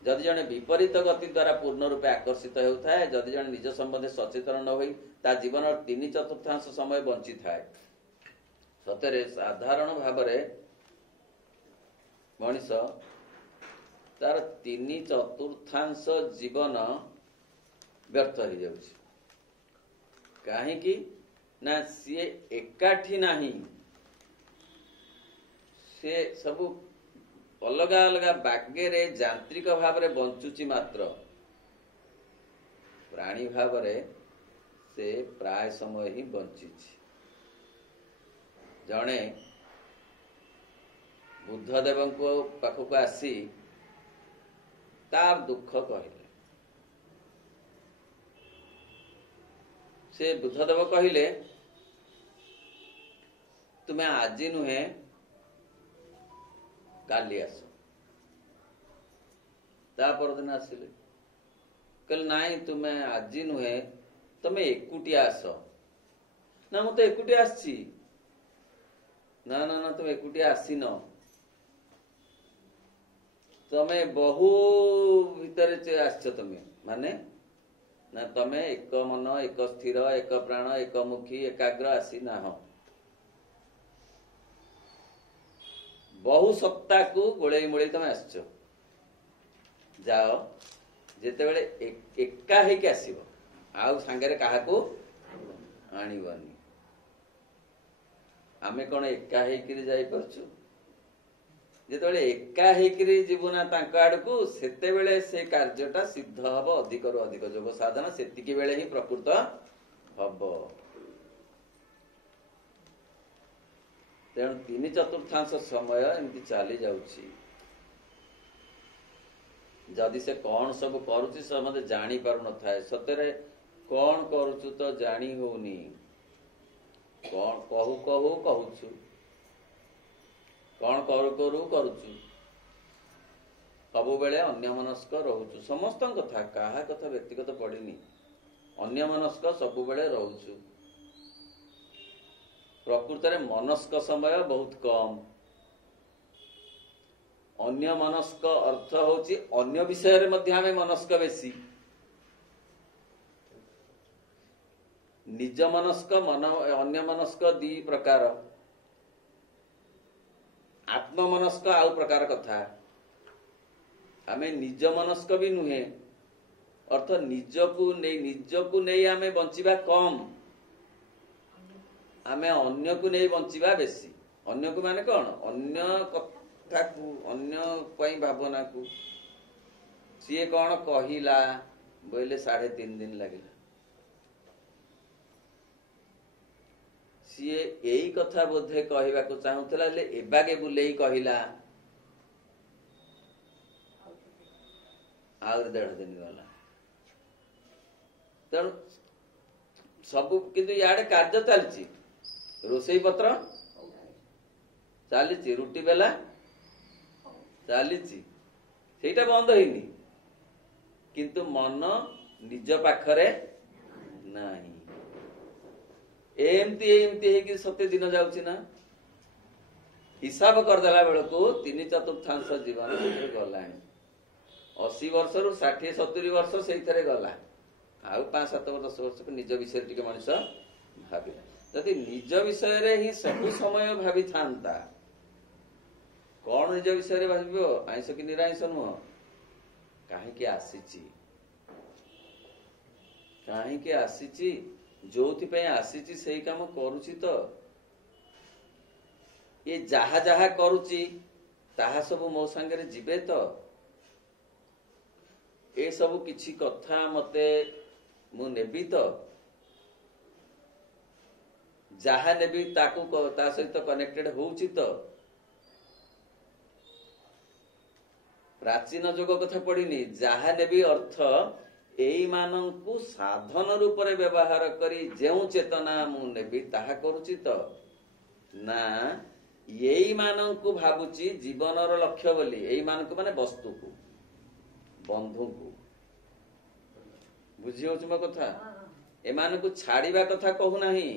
ଯଦି ଜଣେ ବିପରୀତ ଗତି ଦ୍ୱାରା ପୂର୍ଣ୍ଣ ରୂପେ ଆକର୍ଷିତ ହେଉଥାଏ, ଯଦି ଜଣେ ନିଜ ସମ୍ବନ୍ଧରେ ସଚେତନ ନ ହୋଇ ତା ଜୀବନର 3/4 ସମୟ ବଞ୍ଚିଥାଏ, ସତରେ ସାଧାରଣ ଭାବରେ ମଣିଷ ତାର 3/4 ଜୀବନ ବ୍ୟର୍ଥ ହେଇଯାଉଛି। କାହିଁକି ନା ସିଏ ଏକାଠି ନାହିଁ। ସେ ସବୁ ଅଲଗା ଅଲଗା ବାଗରେ ଯାନ୍ତ୍ରିକ ଭାବରେ ବଞ୍ଚୁଛି, ମାତ୍ର ପ୍ରାଣୀ ଭାବରେ ସେ ପ୍ରାୟ ସମୟ ହିଁ ବଞ୍ଚିଛି। ଜଣେ ବୁଦ୍ଧଦେବଙ୍କ ପାଖକୁ ଆସି ତାର ଦୁଃଖ କହିଲେ। ସେ ବୁଦ୍ଧଦେବ କହିଲେ, ତୁମେ ଆଜି ନୁହେଁ କାଲି ଆସ। ତା ପରଦିନ ଆସିଲେ, କହିଲେ ନାଇଁ ତୁମେ ଆଜି ନୁହେଁ, ତମେ ଏକୁଟିଆ ଆସ। ନା ମୁଁ ତ ଏକୁଟିଆ ଆସିଛି। ନା ନା ନା, ତୁମେ ଏକୁଟିଆ ଆସିନ, ତମେ ବହୁ ଭିତରେ ଆସିଛ। ତମେ ମାନେ ना तमे एक मन एक स्थिर एक प्राण एक मुखी एकाग्र आसी ना बहु सत्ता को गोले मोड़े तमे आसछ जाओ जेते बेले एका हे के आसीबो आउ सांगरे काहा को आनिबनी आमे कोन एका हे कि जाई परछु जेतेबेले एका हेकरी जीवना तांका आड़कू सेते बेले से कार्यटा सिद्ध हब अधिक रु अधिक जोग साधना सेतिकी बेले ही प्रकृत हब तेणु 3/4 समय एमती चली जाउछि जदि से कौन सब करुछि से मते जानी पारु न थाए सतरे कौन करुछु तो जानी होनी कौन कहू कहू कहूछु कौन करू करू करुछु सबु बेले अन्यमनस्क रहुछु समस्त कथा काहा कथा व्यक्तिगत पड़िनी अन्यमनस्क सबु बेले रहुछु प्रकृत रे मनस्क समय बहुत कम अन्य मनस्क अर्थ होची अन्य विषय रे मध्य हमें मनस्क बेसी निज मनस्क मन अन्य मनस्क दी प्रकार आत्म मनस्क आउ प्रकार कथा आमे निज मनस्क भी नुहे अर्थ निजकू नहीं आमे बंचिबा कम आमे अन्य को नहीं बंचिबा बेसी अन्य को माने कौन अन्य कथा को अन्य पई भावना को सीए कौन कहिला बोले 3.5 दिन लगिला सीए यही कथा बोधे कहवा को चाहूला एबागे बुले कहला आउर 1.5 दिन गला तेणु सबु किंतु याडे कार्य चलची रोसई पत्र चलीची रुटी बेला चलीची सेटा बंद होइनी किंतु मन निज पाखरे नाही एमती एमती है कि 7 दिन जाउची ना हिसाब कर देला बेल को 3/4 जीवन गलानी 80 वर्ष रु 60-70 वर्ष से गला आउ 5-7 वर्ष 10 वर्ष को निज विषय टिके मनुष्य भाविला जदि निज विषय रे ही सब समय भावी थांता कौन निज विषय रे भाविबो आइंस कि निराइंस नुह काहे के आसीची जोथि पे आसीची सही काम करूची तो ये जहा जहा करूची ताहा सब मो संगे जीवे तो ए सब किछि कथा मते मु नेबी तो जहा नेबी ताकू ता सहित कनेक्टेड होउची तो प्राचीन जुग कथा पड़िनी जहा नेबी अर्थ एई मानंकु साधन रूप रे व्यवहार करी जेउ चेतना मु नेबी ताहा करूची तो ना एई मानंकु भाबुची जीवनर लक्ष्य बोली एई मानंकु माने वस्तु को बंधु को बुझी होछ म कथा एमान को छाड़ीबा कथा कहू नाही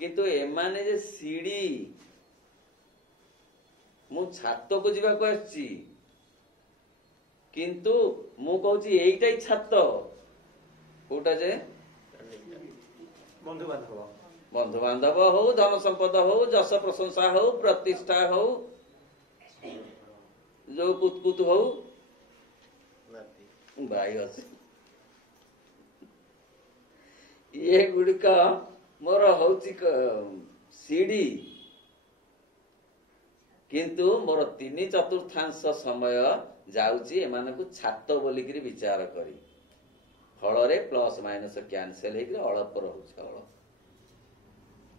किंतु एमाने जे सीढ़ी मु छात को जीवा को आछि किंतु मु कहूची एइटाई छात कोटा जे बंधु बांधव हो धन संपद हो जस प्रशंसा हो प्रतिष्ठा हो जो कुतकुत हो भाई अच्छे ये गुड़िक मोर हौची सीढ़ी किंतु मोर 3/4 समय जाउची एमानकु छात बोलिकरी विचार करी फल रे प्लस माइनस कैंसिल हेकरी अल्प रहउची अल्प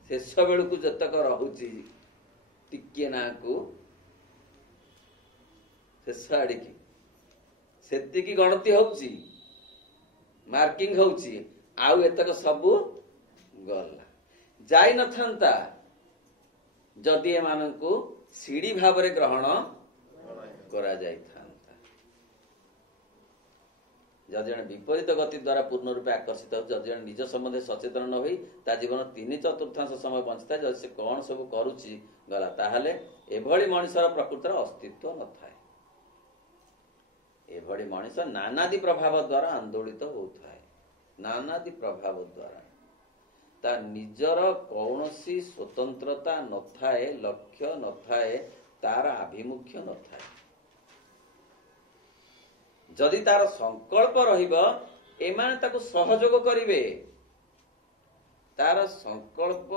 शेष बेलू को जतक रहुची टिके ना को शेष आड़िकी सेतिकी गणति होउची मार्किंग होउची आउ एतक सबु गला जाई नथंता जदि एमानंकु सीढ़ी भाव रे ग्रहण करा जाई थांता जदि जन विपरीत गति द्वारा पूर्ण रूपे आकर्षित हो जदि जन निज संबंध सचेतन न होई ता जीवन 3/4 समय बंचता जदि से कौन सब करूची गला ताहले एभଳି मनुष्यर प्रकृतिर अस्तित्व न थाए एभଳି मनुष्य नानादि प्रभाव द्वारा आंदोलित होता है ନାନାଦି ପ୍ରଭାବ ଦ୍ୱାରା। ତା ନିଜର କୌଣସି ସ୍ୱତନ୍ତ୍ରତା ନଥାଏ, ଲକ୍ଷ୍ୟ ନଥାଏ, ତାର ଆଭିମୁଖ୍ୟ ନଥାଏ। ଯଦି ତାର ସଂକଳ୍ପ ରହିବ, ଏମାନେ ତାକୁ ସହଯୋଗ କରିବେ। ତାର ସଂକଳ୍ପ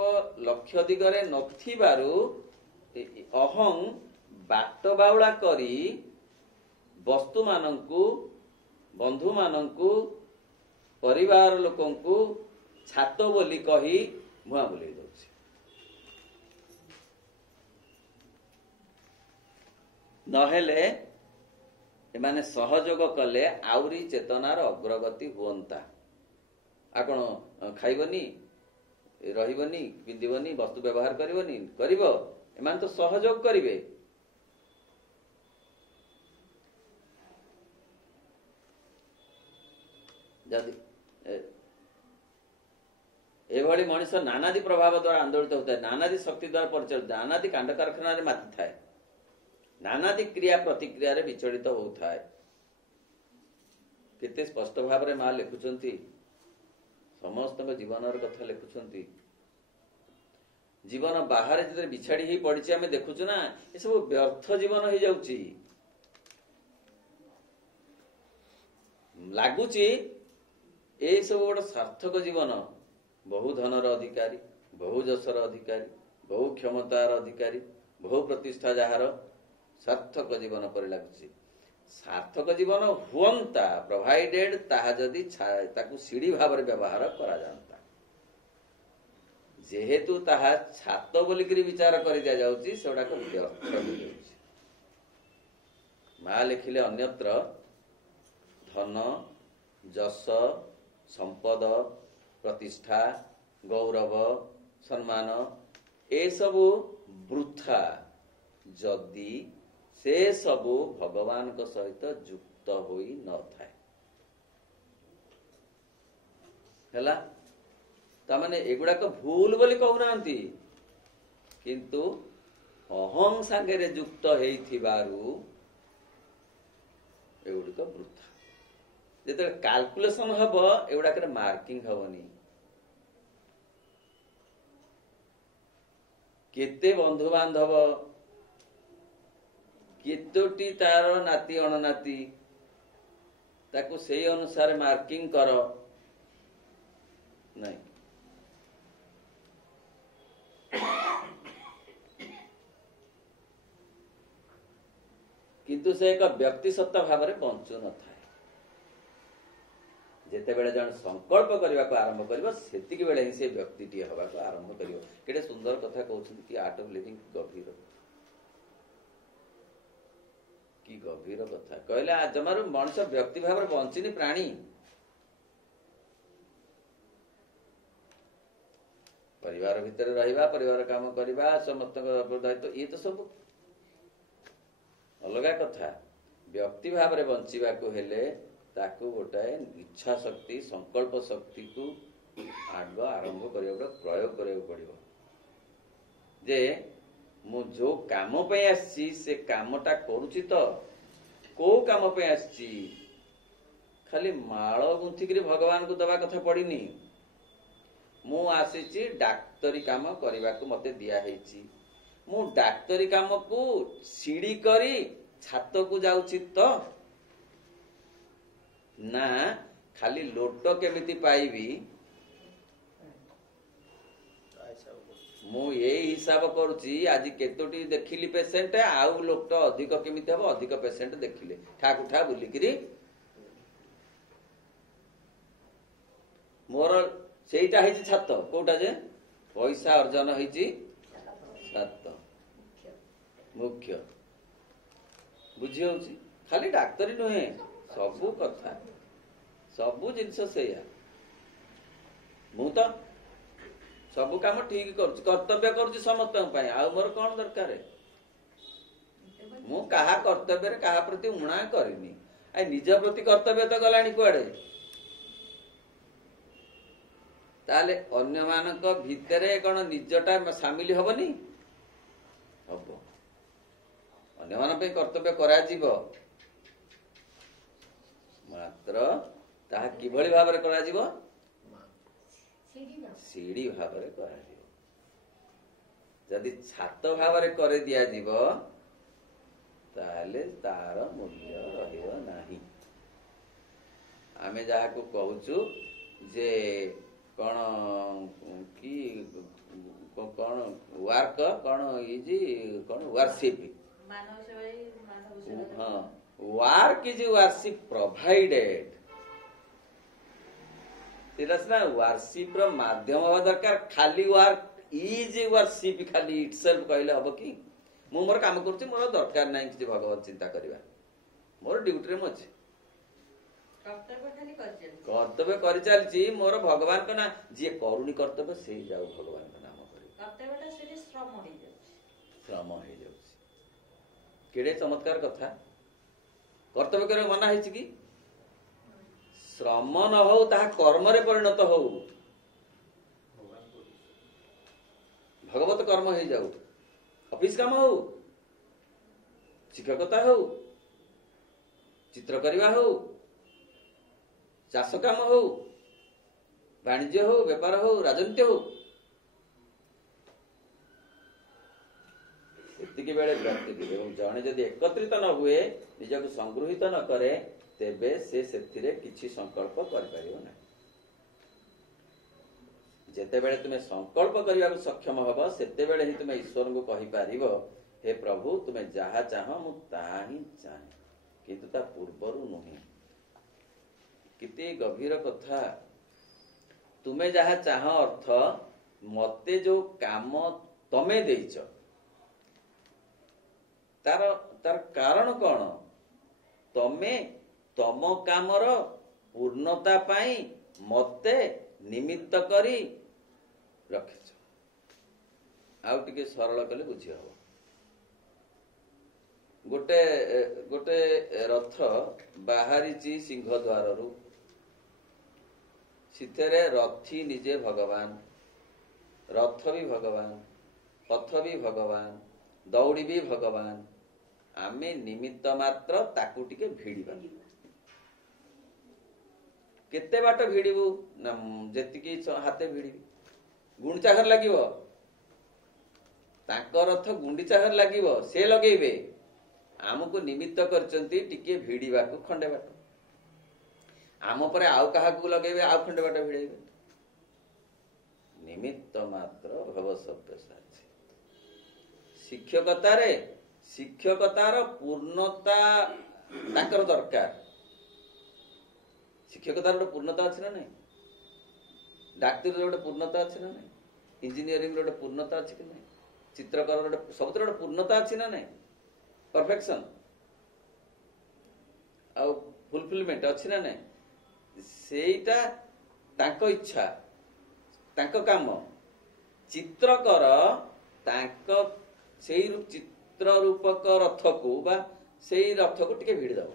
ଲକ୍ଷ୍ୟ ଦିଗରେ ନଥିବାରୁ ଅହଂ ବାଟ ବାଉଳା କରି ବସ୍ତୁମାନଙ୍କୁ, ବନ୍ଧୁମାନଙ୍କୁ, ପରିବାର ଲୋକଙ୍କୁ ଛାତ ବୋଲି କହି ଭୁଆଁ ବୁଲେଇ ଦଉଛି। ନହେଲେ ଏମାନେ ସହଯୋଗ କଲେ ଆହୁରି ଚେତନାର ଅଗ୍ରଗତି ହୁଅନ୍ତା। ଆଉ କଣ ଖାଇବନି, ରହିବନି, ପିନ୍ଧିବନି, ବସ୍ତୁ ବ୍ୟବହାର କରିବନି? କରିବ। ଏମାନେ ତ ସହଯୋଗ କରିବେ। ଯଦି ଏଭଳି ମଣିଷ ନାନାଦି ପ୍ରଭାବ ଦ୍ୱାରା ଆନ୍ଦୋଳିତ ହୋଇଥାଏ, ନାନାଦି ଶକ୍ତି ଦ୍ୱାରା ପରିଚାଳିତ, ନାନାଦି କାଣ୍ଡ କାରଖାନାରେ ମାତିଥାଏ, ନାନାଦି କ୍ରିୟା ପ୍ରତିକ୍ରିୟାରେ ବିଚଳିତ ହେଉଥାଏ। କେତେ ସ୍ପଷ୍ଟ ଭାବରେ ମା ଲେଖୁଛନ୍ତି, ସମସ୍ତଙ୍କ ଜୀବନର କଥା ଲେଖୁଛନ୍ତି। ଜୀବନ ବାହାରେ ଯେତେବେଳେ ବିଛାଡି ହେଇ ପଡିଛି, ଆମେ ଦେଖୁଛୁ ନା, ଏସବୁ ବ୍ୟର୍ଥ ଜୀବନ ହେଇଯାଉଛି। ଲାଗୁଛି ଏଇ ସବୁ ଗୋଟେ ସାର୍ଥକ ଜୀବନ। ବହୁ ଧନର ଅଧିକାରୀ, ବହୁ ଯଶର ଅଧିକାରୀ, ବହୁ କ୍ଷମତାର ଅଧିକାରୀ, ବହୁ ପ୍ରତିଷ୍ଠା ଯାହାର, ସାର୍ଥକ ଜୀବନ ପରି ଲାଗୁଛି। ସାର୍ଥକ ଜୀବନ ହୁଅନ୍ତା ପ୍ରୋଭାଇଡେଡ୍ ତାହା ଯଦି ତାକୁ ସିଡି ଭାବରେ ବ୍ୟବହାର କରାଯାନ୍ତା। ଯେହେତୁ ତାହା ଛାତ ବୋଲିକିରି ବିଚାର କରି ଦିଆଯାଉଛି, ସେଗୁଡାକ ବ୍ୟର୍ଥ ହୋଇଯାଉଛି। ମା ଲେଖିଲେ ଅନ୍ୟତ୍ର ଧନ, ଯଶ, ସମ୍ପଦ, ପ୍ରତିଷ୍ଠା, ଗୌରବ, ସମ୍ମାନ ଏସବୁ ବୃଥା ଯଦି ସେ ସବୁ ଭଗବାନଙ୍କ ସହିତ ଯୁକ୍ତ ହୋଇ ନଥାଏ। ହେଲା, ତାମାନେ ଏଗୁଡାକ ଭୁଲ ବୋଲି କହୁନାହାନ୍ତି, କିନ୍ତୁ ଅହଂ ସାଙ୍ଗରେ ଯୁକ୍ତ ହେଇଥିବାରୁ ଏଗୁଡିକ ବୃଥା। ଯେତେବେଳେ କାଲକୁଲେସନ ହବ, ଏଗୁଡାକରେ ମାର୍କିଂ ହବନି। କେତେ ବନ୍ଧୁବାନ୍ଧବ, କେତୋଟି ତାର ନାତି ଅଣନାତି, ତାକୁ ସେଇ ଅନୁସାରେ ମାର୍କିଂ କର। ନାଇଁ, କିନ୍ତୁ ସେ ଏକ ବ୍ୟକ୍ତି ସତ୍ତା ଭାବରେ ବଞ୍ଚୁ ନଥାଏ। ଯେତେବେଳେ ଜଣେ ସଂକଳ୍ପ କରିବାକୁ ଆରମ୍ଭ କରିବ, ସେତିକି ବେଳେ ହିଁ ସେ ବ୍ୟକ୍ତିଟିଏ ହେବାକୁ ଆରମ୍ଭ କରିବ। କେତେ ସୁନ୍ଦର କଥା କହୁଛନ୍ତି କି ଆର୍ଟ ଅଫ୍ ଲିଭିଂ। ଗଭୀର, କି ଗଭୀର କଥା କହିଲେ। ଜମାରୁ ମଣିଷ ବ୍ୟକ୍ତି ଭାବରେ ବଞ୍ଚିନି, ପ୍ରାଣୀ। ପରିବାର ଭିତରେ ରହିବା, ପରିବାର କାମ କରିବା, ସମସ୍ତଙ୍କ ଦାୟିତ୍ୱ, ଇଏ ତ ସବୁ ଅଲଗା କଥା। ବ୍ୟକ୍ତି ଭାବରେ ବଞ୍ଚିବାକୁ ହେଲେ ତାକୁ ଗୋଟାଏ ଇଚ୍ଛା ଶକ୍ତି, ସଂକଳ୍ପ ଶକ୍ତିକୁ ଆଗ ଆରମ୍ଭ କରିବାକୁ, ପ୍ରୟୋଗ କରିବାକୁ ପଡିବ। ଯେ ମୁଁ ଯୋଉ କାମ ପାଇଁ ଆସିଛି, ସେ କାମଟା କରୁଛି ତ? କୋଉ କାମ ପାଇଁ ଆସିଛି? ଖାଲି ମାଳ ଗୁନ୍ଥିକିରି ଭଗବାନଙ୍କୁ ଦବା କଥା ପଡିନି। ମୁଁ ଆସିଛି ଡାକ୍ତରୀ କାମ କରିବାକୁ, ମତେ ଦିଆହେଇଛି। ମୁଁ ଡାକ୍ତରୀ କାମକୁ ସିଡି କରି ଛାତକୁ ଯାଉଛି ତ? ନା ଖାଲି ଲୋଟ କେମିତି ପାଇବି, ମୁଁ ଏଇ ହିସାବ କରୁଛି। ଆଜି କେତୋଟି ଦେଖିଲି ପେସେଣ୍ଟ, ଆଉ ଲୋଟ ଅଧିକ କେମିତି ହବ, ଅଧିକ ପେସେଣ୍ଟ ଦେଖିଲେ ଠାକୁଠା ବୁଲିକିରି ମୋର ସେଇଟା ହେଇଛି ଛାତ। କୋଉଟା ଯେ ପଇସା ଅର୍ଜନ ହେଇଛି ଛାତ, ମୁଖ୍ୟ। ବୁଝି ହଉଛି? ଖାଲି ଡାକ୍ତରୀ ନୁହେଁ, ସବୁ କଥା, ସବୁ ଜିନିଷ ସେଇଆ। ମୁଁ ତ ସବୁ କାମ ଠିକ କରୁଛି, କର୍ତ୍ତବ୍ୟ କରୁଛି ସମସ୍ତଙ୍କ ପାଇଁ। ଆଉ ମୋର କଣ ଦରକାର? ମୁଁ କାହା କର୍ତ୍ତବ୍ୟରେ କାହା ପ୍ରତି ଉଣା କରିନି। ନିଜ ପ୍ରତି କର୍ତ୍ତବ୍ୟ ତ ଗଲାଣି କୁଆଡେ? ତାହେଲେ ଅନ୍ୟମାନଙ୍କ ଭିତରେ କଣ ନିଜଟା ସାମିଲ ହବନି? ହବ। ଅନ୍ୟମାନଙ୍କ ପାଇଁ କର୍ତ୍ତବ୍ୟ କରାଯିବ, ମାତ୍ର ତାହା କିଭଳି ଭାବରେ କରାଯିବ? सीढ़ी भाव जदि छात भाव कर दिया जीव ताले तार मूल्य रहिबो नाही। आमे जहाँ को कहूचु जे कौन कि कौन वर्क कौन इजी कौन वर्शिप हाँ वर्क इज वर्शिप प्रोवाइडेड ना वर्शिप रो माध्यम हवा दरकार। खाली वर्क इज वर्शिप खाली इटसेल्फ कहले हबो कि मु मोर काम करूची मोर दरकार नाही कि भगवत चिंता करबा मोर ड्यूटी रे मछ कर्तव्य कर चलची मोर भगवान का ना जे करूनी कर्तव्य से जाऊ भगवान का नाम करी कर्तव्यटा से श्रम हो जाउची केड़े चमत्कार कथा। कर्तव्य करे मना हैछि कि श्रम न हो ता कर्म रे परिणत हो भगवत कर्म हो जाऊ ऑफिस काम हो शिक्षकता हो चित्र करवा हो चाष काम हो वाणिज्य हो व्यापार हो राजनीति हो एतिके बेले व्यक्ति जड़े जदि एकत्रित न हुए निजक संगृहित न करे तेबे से सेथिरे किछि संकल्प कर परिबो ना। जेते बेले तुमे संकल्प करबा सक्षम हबो सेते बेले ही तुमे ईश्वर को कहि पारिबो हे प्रभु तुमे जहा चाहो मु ताहा ही चाहे किंतु ता पूर्वरु नहीं। किते गभीर कथा। तुमे जहा चाह अर्थ मते जो काम तमे देइछ तार तार कारण कौन तमे तम कामर पूर्णता पाई मते निमित्त करी रखिछ। आउ टिके सरल कले बुझी हबो। गोटे गोटे रथ बाहरी सिंह द्वार रु सिथेरे रथी निजे भगवान रथ भी भगवान पथ भी भगवान दौड़ी भी भगवान आमे निमित्त मात्र ताकू टिके भिड़ीबा केते बाट भिड़ीबू ना जेतिकी हाथे भिड़ीबी गुंडीचा घर लागिवो ताको रथ गुंडीचा घर लागिवो से लगेइबे आमको निमित्त करचंती टिके भिड़ीबा को खंडे बाट आम परे आउ कहा को लगेबे आउ खंडे बाट भिड़ेबे निमित्त मात्र भव सभ्यसाची। शिक्षकतार पूर्णता ताकर दरकार। शिक्षकतार गोटे पूर्णता अछि ना नहीं डाक्टर गोटे पूर्णता अछि ना नहीं इंजीनियरिंग गोटे पूर्णता अछि कि नहीं चित्रकार गोटे सबतर गोटे पूर्णता अछि ना नहीं परफेक्शन आउ फुलफिलमेंट अछि ना नहीं सेटा ताको इच्छा ताको काम चित्रकर ताको सेई चित्र रूपक रथ को बा सेई रथ को टिके भिड़ दब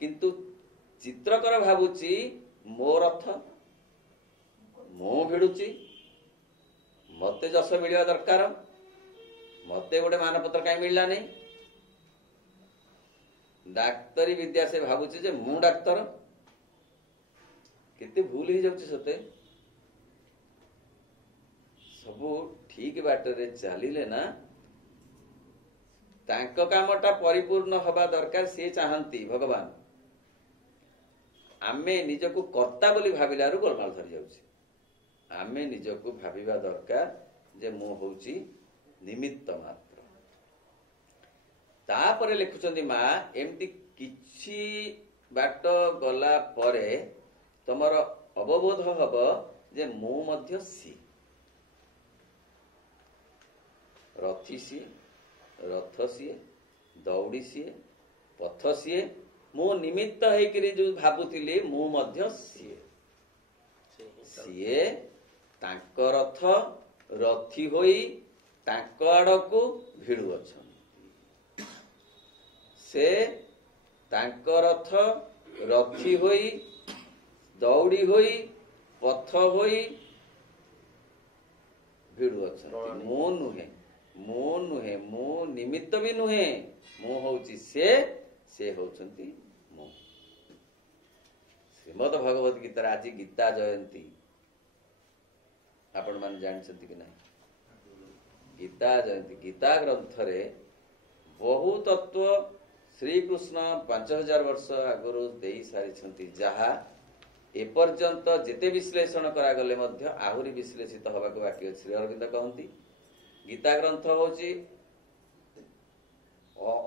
किंतु चित्रकर भाबुची मो रथ मो भिड़ुची मते जस मिलवा दरकार मते गोटे मानपत्र कहीं मिलला नहीं डाक्तरी विद्या से भाबुची जे मु डाक्तर केते भूल ही जाउची सते सबु ठीक बाटरे चलिले ना तांको कामटा परिपूर्ण हवा दरकार से चाहंती भगवान आमे निजको कर्ता बोली भाबिलारु गोलमाल धरि जाउची आमे निजको भाबिबा दरकार जे मु होउची निमित्त मात्र। तापरे लिखुचंदी मा एमती किछि बाट गला परे तमर अवबोध हब जे मु मध्य सी रथी सी रथ सीए दौड़ी सीए पथ सीए मो निमित्त हेकरी जो भाबुथिली मु मध्य सीए सीए तांको रथ रथी होई तांको आड़कू भिड़ु अछंती से तांको रथ रथी होई दौड़ी होई पथ होई भिड़ु अछंती मो नुहे मो निमित्त भी नुहे मो होउची से होउचंती मो। श्रीमद् भगवत गीता आज गीता जयंती आपण मान जानछंती कि नहीं? गीता जयंती गीता ग्रंथ रे बहु तत्व श्री कृष्ण 5000 वर्ष आगु दे सारी जहा एपर्यंत जेते विश्लेषण करागले मध्य आहुरी विश्लेषित हवाक बाकी अछि। श्री अरविंद कहती गीता ग्रंथ होची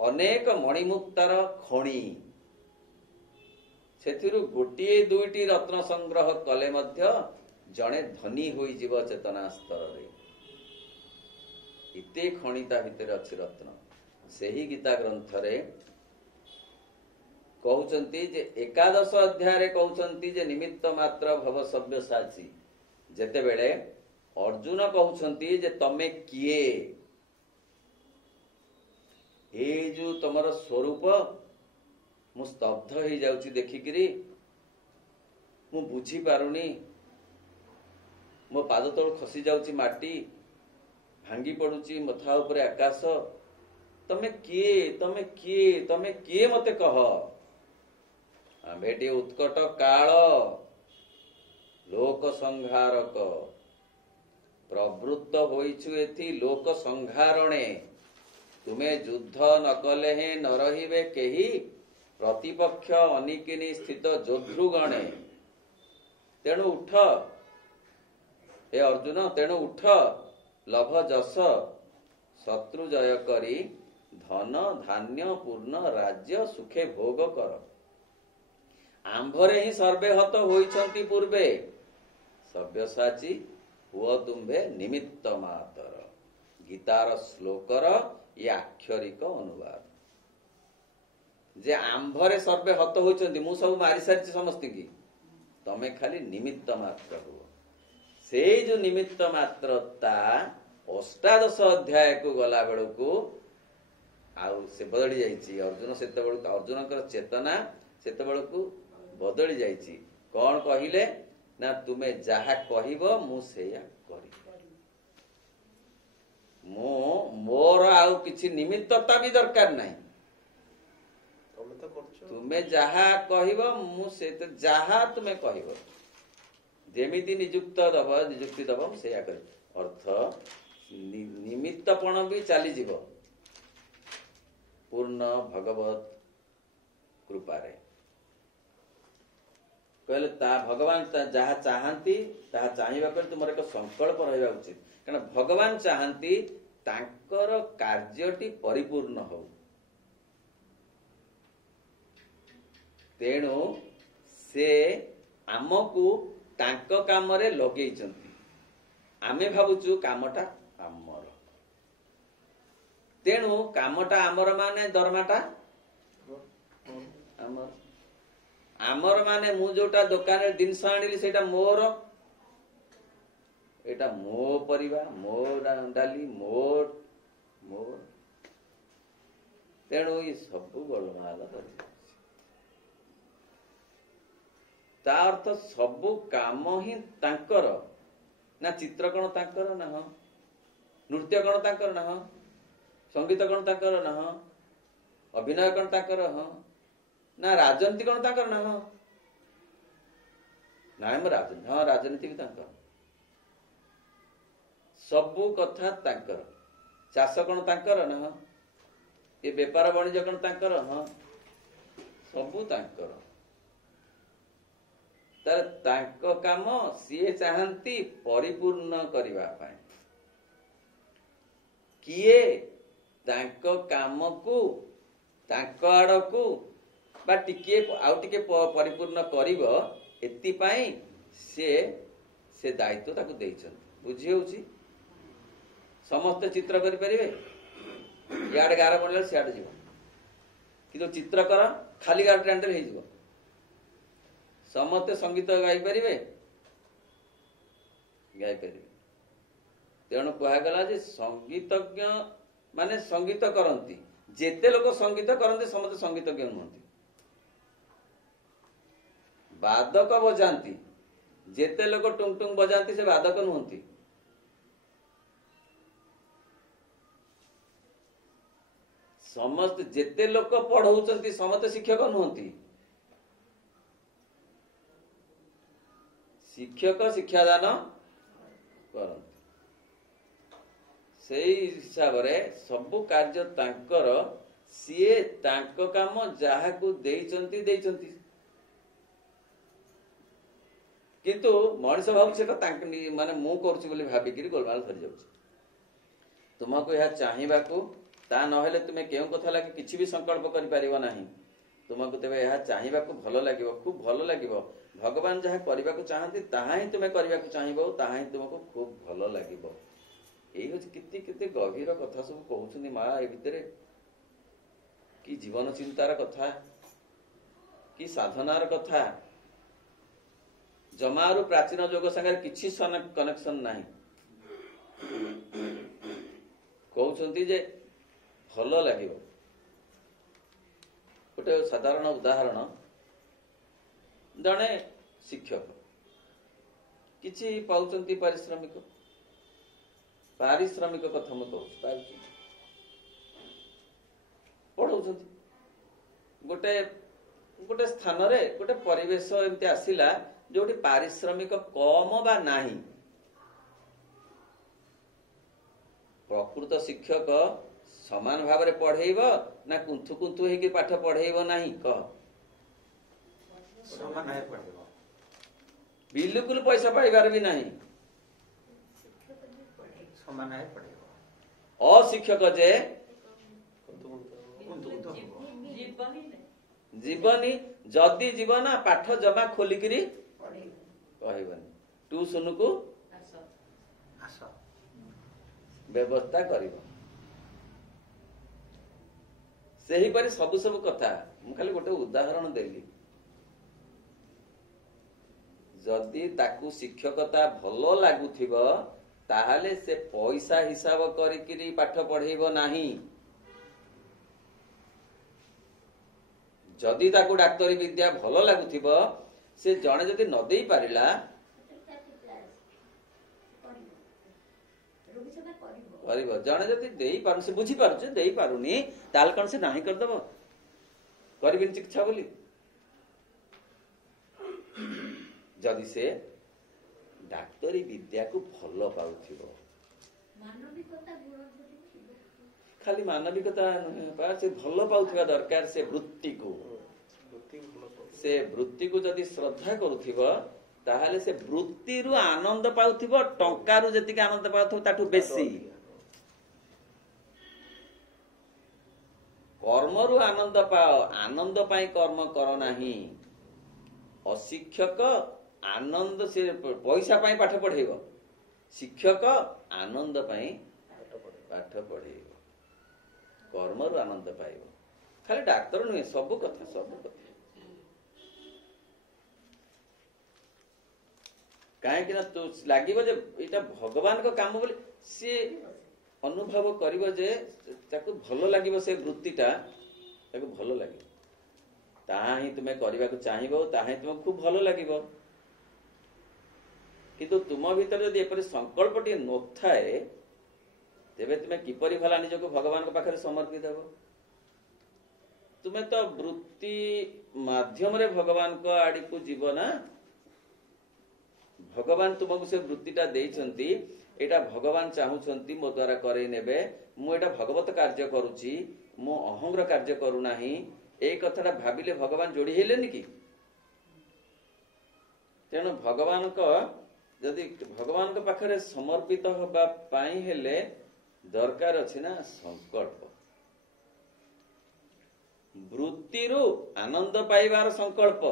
अनेक मणिमुक्तार खणी, सेथिरु गोटिए दुईटी रत्न संग्रह कले मध्य जणे धनी होई जीव चेतना स्तर रे। इते खणिता भितर अछि रत्न। सेही गीता ग्रंथ रे कहउचंती जे 11 अध्याय रे कहउचंती जे निमित्त मात्र भव सव्यसाची। जेते बेले अर्जुन कहउचंती जे तमे किए, ए जो तमर स्वरूप मु स्तब्ध हो जाउची देखिकिरी, मु बुझी पारुनी, मो पाद तळ खसी जाउची माटी, भांगी पड़ुची मथा उपरे आकाश, तमे किए तमे किए तमे किए मते कह। आम्भेटी उत्कट काल लोक संहारक प्रवृत्त होइछु एथि लोक संहारणे। तुमे युद्ध न कले हे न रहिबे केही प्रतिपक्ष अनिकिनी स्थित जोध्रुगणे। तेणु उठ हे अर्जुन, तेणु उठ लभ जस शत्रु जय करी धन धान्य पूर्ण राज्य सुखे भोग कर। आंभरे ही सर्वे हत होइछंती पूर्वे, सव्यसाची हुआ तुम्भे निमित्त मातर। गीतार श्लोकर ये आक्षरिक अनुवाद। जे आंभरे सर्वे हत होइछंती, मु सब मारी सारिछि समस्ती की, तमे खाली निमित्त मात्र हो। से जो निमित्त मात्रता 18 अध्याय को गला बेलू आउ से बदली जाइछि। अर्जुन सेते बेलू अर्जुनकर चेतना सेते बेलू बदली जाइछि। कौन कहिले ना तुमे जहा कहिबो मु सेया करी। मो मोर आउ किछि निमित्तता भी दरकार नहीं। तुमे जहा कहिबो मु सेते जहा तुमे कहिबो जेमिति नियुक्ति दब सेया करी। अर्थ निमित्तपण भी चली जीव पूर्ण भगवत कृपारे। कहले ता भगवान जहा चाहती ताहा चाहिबा पर तुमर एक संकल्प रहबा उचित। कारण भगवान चाहती तांकर कार्यटी परिपूर्ण हो। तेणु से आमको तांको काम रे लगेइचंती। आमे भाबुचु कामटा आमर, तेणु कामटा आमर माने दरमाटा आमर। आमर माने मु जोटा दुकान रे जिनस आनिली सेटा मोर, एटा मो परिवा, मो डाली, मोर मोर। तेणु ये सब गोलमाल ता अर्थ सबु काम ही तांकर ना। चित्रकण तांकर ना, नृत्य कण तांकर ना, संगीत कण तांकर ना, अभिनय कण तांकर ना, राजनीति कण तांकर ना। नाम राजनीति, हाँ राजनीति भी तांकर, सबु कथा तांकर। चाष कण तांकर ना, ये बेपार वाणिज्य कण तांकर, हाँ सबु तांकर। तार तांको काम सीए चाहती परिपूर्ण करिवा पाए। किए तांको काम को तांको आड़कू बा टिके आउ टिके परिपूर्ण करिवो एति पाई से दायित्व ताकू देइछन। बुझी होउची समस्त चित्र करि परिबे, याड गार पड़ले सियाड जीव, किंतु चित्र कर खाली गार ट्रेंडल हे जीव। समस्त संगीत गाई परिबे, गाई परिबे। तेणु कहगला जे संगीतज्ञ माने संगीत करती। जेते लोक संगीत करते समस्त संगीतज्ञ नुहंती। वादक बजाती जेते लोक टुंग टुंग बजाती से वादक नुहंती। समस्त जेते लोक पढ़ौचंती समस्त शिक्षक नुहंती। शिक्षक शिक्षादान କରନ୍ତି। ସେଇ ହିସାବରେ ସବୁ କାର୍ଯ୍ୟ ତାଙ୍କର, ସିଏ ତାଙ୍କ କାମ ଯାହାକୁ ଦେଇଛନ୍ତି। କିନ୍ତୁ ମଣିଷ ଭାବୁଛି ତାଙ୍କ ମାନେ ମୁଁ କରୁଛି ବୋଲି ଭାବିକିରି ଗୋଳମାଳ ଧରି ଯାଉଛି। ତୁମକୁ ଏହା ଚାହିଁବାକୁ, ତା ନହେଲେ ତୁମେ କେଉଁ କଥା ଲାଗି କିଛି ବି ସଂକଳ୍ପ କରିପାରିବ ନାହିଁ। ତୁମକୁ ତେବେ ଏହା ଚାହିଁବାକୁ ଭଲ ଲାଗିବ, ଖୁବ୍ ଭଲ ଲାଗିବ। ଭଗବାନ ଯାହା କରିବାକୁ ଚାହାନ୍ତି ତାହା ହିଁ ତୁମେ କରିବାକୁ ଚାହିଁବ, ତାହା ହିଁ ତୁମକୁ ଖୁବ୍ ଭଲ ଲାଗିବ। ଏଇ ହଉଛି କେତେ କେତେ ଗଭୀର କଥା ସବୁ କହୁଛନ୍ତି ମା ଏ ଭିତରେ। କି ଜୀବନ ଚିନ୍ତାର କଥା, କି ସାଧନାର କଥା। ଜମାରୁ ପ୍ରାଚୀନ ଯୋଗ ସାଙ୍ଗରେ କିଛି କନେକ୍ସନ ନାହିଁ। କହୁଛନ୍ତି ଯେ ଭଲ ଲାଗିବ। ଗୋଟେ ସାଧାରଣ ଉଦାହରଣ, ଜଣେ ଶିକ୍ଷକ କିଛି ପାଉଛନ୍ତି ପାରିଶ୍ରମିକ କଥା ମୁଁ କହୁଛି, ପଢଉଛନ୍ତି। ଗୋଟେ ସ୍ଥାନରେ ଗୋଟେ ପରିବେଶ ଏମିତି ଆସିଲା ଯୋଉଠି ପାରିଶ୍ରମିକ କମ ବା ନାହିଁ। ପ୍ରକୃତ ଶିକ୍ଷକ ସମାନ ଭାବରେ ପଢେଇବ ନା କୁନ୍ଥୁ ହେଇକି ପାଠ ପଢେଇବ ନାହିଁ? କହ। ବିଲକୁଲ ପଇସା ପାଇବାର ବି ନାହିଁ। ଅଶିକ୍ଷକ ଯେ ଜୀବନି, ଯଦି ଯିବ ନା ପାଠ ଜମା ଖୋଲିକିରି କହିବନି, ଟ୍ୟୁସନକୁ ବ୍ୟବସ୍ଥା କରିବ। ସେହିପରି ସବୁ କଥା। ମୁଁ ଖାଲି ଗୋଟେ ଉଦାହରଣ ଦେଲି। ଯଦି ତାକୁ ଶିକ୍ଷକତା ଭଲ ଲାଗୁଥିବ ତାହେଲେ ସେ ପଇସା ହିସାବ କରିକିରି ପାଠ ପଢେଇବ ନାହିଁ। ଯଦି ତାକୁ ଡାକ୍ତରୀ ବିଦ୍ୟା ଭଲ ଲାଗୁଥିବ, ସେ ଜଣେ ଯଦି ନ ଦେଇ ପାରିଲା, କରିବ। ଜଣେ ଯଦି ଦେଇପାରୁ, ସେ ବୁଝିପାରୁଛି ଦେଇପାରୁନି, ତାହେଲେ କଣ ସେ ନାହିଁ କରିଦବ? କରିବିନି ଚିକିତ୍ସା ବୋଲି? ଯଦି ସେ ଡାକ୍ତରୀ ବିଦ୍ୟାକୁ ଭଲ ପାଉଥିବ, ଖାଲି ମାନବିକତା ନୁହେଁ, ସେ ଭଲ ପାଉଥିବା ଦରକାର। ସେ ବୃତ୍ତିକୁ ଯଦି ଶ୍ରଦ୍ଧା କରୁଥିବ, ତାହେଲେ ସେ ବୃତ୍ତିରୁ ଆନନ୍ଦ ପାଉଥିବ। ଟଙ୍କାରୁ ଯେତିକି ଆନନ୍ଦ ପାଉଥିବ ତାଠୁ ବେଶୀ। କର୍ମରୁ ଆନନ୍ଦ ପାଅ, ଆନନ୍ଦ ପାଇଁ କର୍ମ କର ନାହିଁ। ଅଶିକ୍ଷକ ଆନନ୍ଦ, ସେ ପଇସା ପାଇଁ ପାଠ ପଢେଇବ। ଶିକ୍ଷକ ଆନନ୍ଦ ପାଇଁ ପାଠ ପଢେଇବ, କର୍ମରୁ ଆନନ୍ଦ ପାଇବ। ଖାଲି ଡାକ୍ତର ନୁହେଁ, ସବୁ କଥା। କାହିଁକି ନା ତୁ ଲାଗିବ ଯେ ଏଇଟା ଭଗବାନଙ୍କ କାମ ବୋଲି ସିଏ ଅନୁଭବ କରିବ, ଯେ ତାକୁ ଭଲ ଲାଗିବ। ସେ ବୃତ୍ତିଟା ତାକୁ ଭଲ ଲାଗିବ, ତାହା ହିଁ ତୁମେ କରିବାକୁ ଚାହିଁବ, ତାହା ହିଁ ତୁମକୁ ଖୁବ୍ ଭଲ ଲାଗିବ। କିନ୍ତୁ ତୁମ ଭିତରେ ଯଦି ଏପରି ସଂକଳ୍ପଟିଏ ନଥାଏ, ତେବେ ତୁମେ କିପରି ଭଲା ନିଜକୁ ଭଗବାନଙ୍କ ପାଖରେ ସମର୍ପିତ ହେବ? ତୁମେ ତ ବୃତ୍ତି ମାଧ୍ୟମରେ ଭଗବାନଙ୍କ ଆଡକୁ ଯିବ ନା। ଭଗବାନ ତୁମକୁ ସେ ବୃତ୍ତିଟା ଦେଇଛନ୍ତି, ଏଇଟା ଭଗବାନ ଚାହୁଁଛନ୍ତି ମୋ ଦ୍ୱାରା କରେଇ ନେବେ। ମୁଁ ଏଇଟା ଭଗବତ କାର୍ଯ୍ୟ କରୁଛି, ମୁଁ ଅହଂର କାର୍ଯ୍ୟ କରୁନାହିଁ। ଏଇ କଥାଟା ଭାବିଲେ ଭଗବାନ ଯୋଡି ହେଲେନି କି? ତେଣୁ ଯଦି ଭଗବାନଙ୍କ ପାଖରେ ସମର୍ପିତ ହେବା ପାଇଁ ହେଲେ ଦରକାର ଅଛି ନା ସଂକଳ୍ପ। ବୃତ୍ତିରୁ ଆନନ୍ଦ ପାଇବାର ସଂକଳ୍ପ।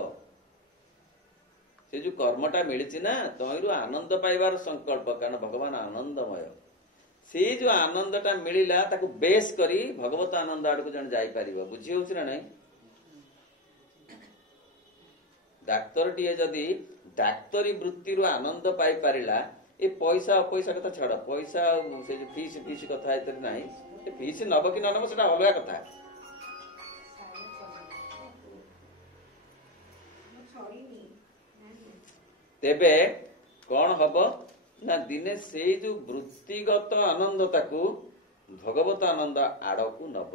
ସେ ଯୋଉ କର୍ମଟା ମିଳିଛି ନା, ତହିଁରୁ ଆନନ୍ଦ ପାଇବାର ସଂକଳ୍ପ। କାରଣ ଭଗବାନ ଆନନ୍ଦମୟ। ସେଇ ଯୋଉ ଆନନ୍ଦଟା ମିଳିଲା, ତାକୁ ବେଶ କରି ଭଗବତ ଆନନ୍ଦ ଆଡକୁ ଜଣେ ଯାଇପାରିବ। ବୁଝି ହଉଛି ନା ନାଇଁ? ଡାକ୍ତରଟିଏ ଯଦି ଡାକ୍ତରୀ ବୃତ୍ତିରୁ ଆନନ୍ଦ ପାଇପାରିଲା, ଏ ପଇସା ଅପଇସା କଥା ଛାଡ। ପଇସା ସେ ଯୋଉ ଫିସ୍ କଥା ଏଥିରେ ନାହିଁ। ଫିସ୍ ନବ କି ନ ନବ ସେଟା ଅଲଗା କଥା। ତେବେ କଣ ହବ ନା, ଦିନେ ସେଇ ଯୋଉ ବୃତ୍ତିଗତ ଆନନ୍ଦତାକୁ ଭଗବତ ଆନନ୍ଦ ଆଡକୁ ନବ।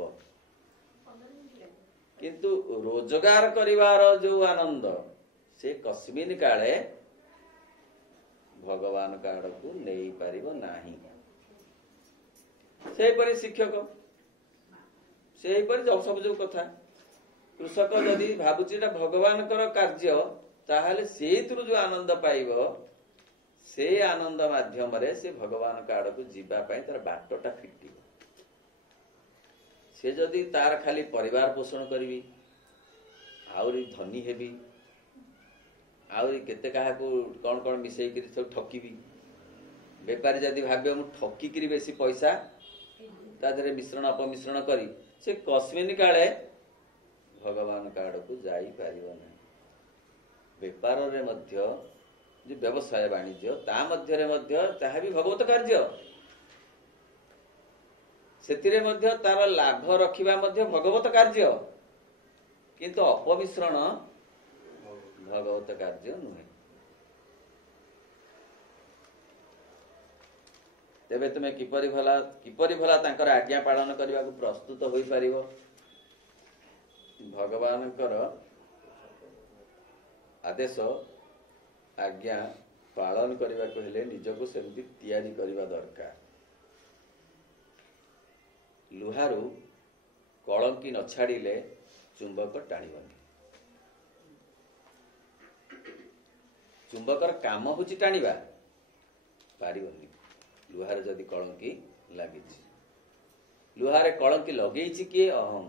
କିନ୍ତୁ ରୋଜଗାର କରିବାର ଯୋଉ ଆନନ୍ଦ, ସେ କସ୍ମିନ କାଳେ भगवान का आड़ को नहीं पारिबो नाही। सेहीपरि शिक्षक सेहीपरि सब जो कथा कृषक जदि भाबुची भगवान कार्य ताहले सेहितरु जो आनंद पाइबो से आनंद माध्यम रे से भगवान का आड़ को जीवा पाई तार बाटटा फिटिबो। से जदि तार खाली परिवार पोषण करी आउरी धनी हेबी आउरी केते काहा को कौन कौन मिसई करी सब ठकीबी बेपारी जदि भाब्य मु ठकी करी बेसी पैसा ता धरे मिश्रण अपमिश्रण करी से कस्मिन काले भगवान का आड़ को जाई पारिबो नहीं। बेपार रे मध्य जो व्यवसाय वाणिज्य ता मध्य रे मध्य ताहा भी भगवत कार्य सेतिरे मध्य तार लाभ रखिबा मध्य भगवत कार्य किंतु अपमिश्रण भगवत कार्य नुहे। तेबे तुमे किपरि भला तांकर आज्ञा पालन करबा को प्रस्तुत होई परिबो। भगवानकर आदेश आज्ञा पालन करबा को हेले निजको सेमति तैयारी करबा दरकार। लुहारू कलंकी न छाड़िले चुंबक टाणिबनी। चुंबकर काम होची टाणिबा पारिबनी। लुहार जदि कलंकी लागिछि लुहारे कलंकी लगेइछि किए अहम।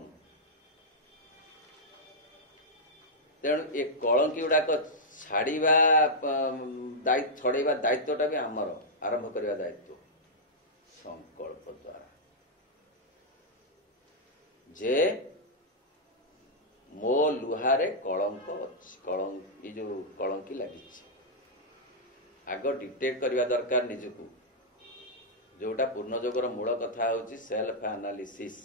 तेणु ए कलंकी गुड़ाक छाड़िबा छड़ेबा दायित्वटा भी आमर आरंभ करबा दायित्व संकल्प द्वारा जे मो लुहारे कलंक अच्छी ये जो कलंकी लगी आग डिटेक्ट करबा दरकार निजको जोटा पूर्णयोगर मूल कथा होची सेल्फ एनालिसिस।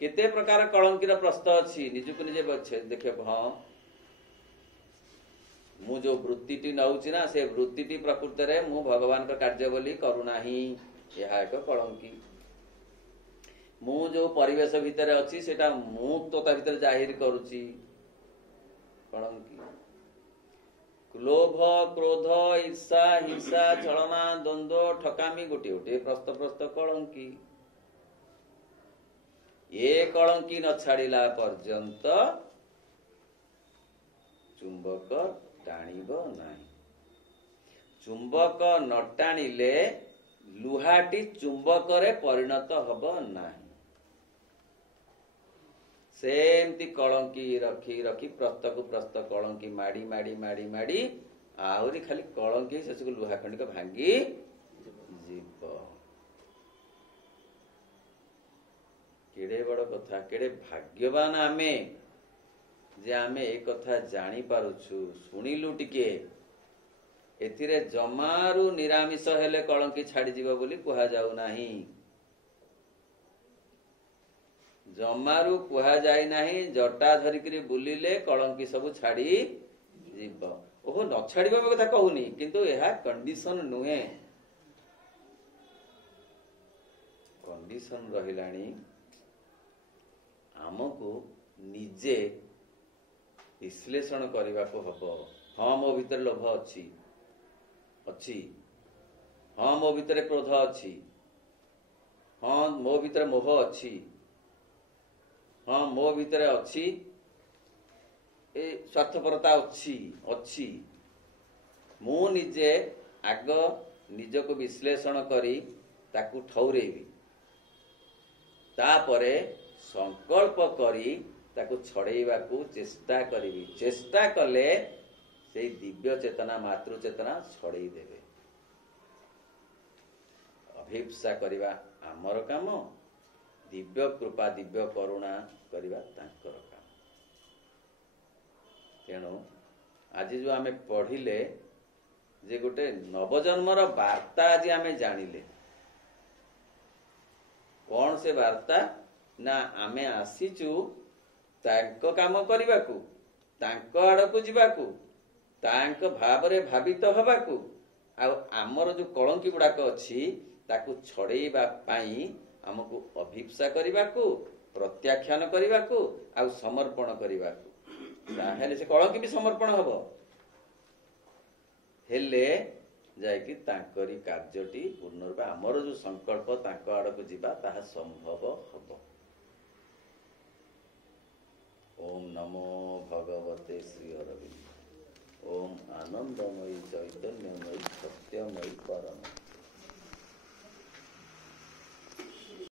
केते प्रकार कलंकीर प्रश्न अच्छी निजको निजे देखे हाँ मु जो वृत्तिटी नौची ना से वृत्तिटी प्रकृत रे मु भगवान का कार्य बोली करूना ही यह एक कलंकी। मु जो परिवेश भितर अच्छी सेटा मुक्तता भितर जाहिर करुची कलंकी। लोभ क्रोध ईर्षा हिंसा छलना द्वंद्व ठकामी गोटे गोटे प्रस्त प्रस्त कलंकी। ये कलंकी न छाड़िला पर्यंत चुंबक टाणिब नाही। चुंबक न टाणिले लुहाटी चुंबक रे परिणत हब नाही। सेमती कलंकी रखी रखी प्रस्त को प्रस्त कलंकी माड़ी माड़ी माड़ी माड़ी आहरी खाली कलंकी शेष को लुहा खंडिक भांगी जीव। केड़े बड़ कथा केड़े भाग्यवान आमे जे आमे ए कथा जानी पारुछु सुनिलु टिके। एथिरे जमारू निरामिष हेले कलंकी छाड़ी जीव बोली कुहा जाउ नाही। जमारू कुहा जाई नाही जटा धरिकरी बुलिले कलंकी सब छाड़ी जीव। ओहो न छाड़िबा कथा कहूनी किंतु एहा कंडीशन नुहे। कंडीशन रहिलानी आमको निजे विश्लेषण करने को हब। हाँ मो भीतर लोभ अच्छी अच्छी हाँ मो भीतर क्रोध अच्छी हाँ मो भीतर मोह अच्छी हाँ मो भीतर अच्छी ए स्वार्थपरता अच्छी अच्छी। मु निजे आग निजको विश्लेषण करी ताकू ठौरेबी तापरे संकल्प करी ताकू छड़ेबा को चेष्टा करी। चेष्टा कले से दिव्य चेतना मातृ चेतना छड़े देवे। अभिप्सा करिबा आमर काम दिव्य कृपा दिव्य करुणा करिबा तांकर काम। तेणु आज जो आमे पढ़िले जे गोटे नवजन्मर वार्ता आज आमे जानिले। कौन से वार्ता ना आमे आसीचु तांको काम करिबाकू तांको आड़कू जिबाकू तांको भावरे भावित हबाकू आ आमर जो कलंकी गुड़ाक अच्छी ताकू छड़ेबा पाई हमको अभिप्सा करिबाकू प्रत्याख्यान करिबाकू आ समर्पण करिबाकू ताहेले से कलंकी भी समर्पण हबो। हेले जायकि तांकरी कार्यटी पुनर्वा आमर जो संकल्प तांको आड़क जीवा ताहा संभव हब। ओम नमो भगवते श्री अरविंद। ओम आनंदमयी चैतन्यमयी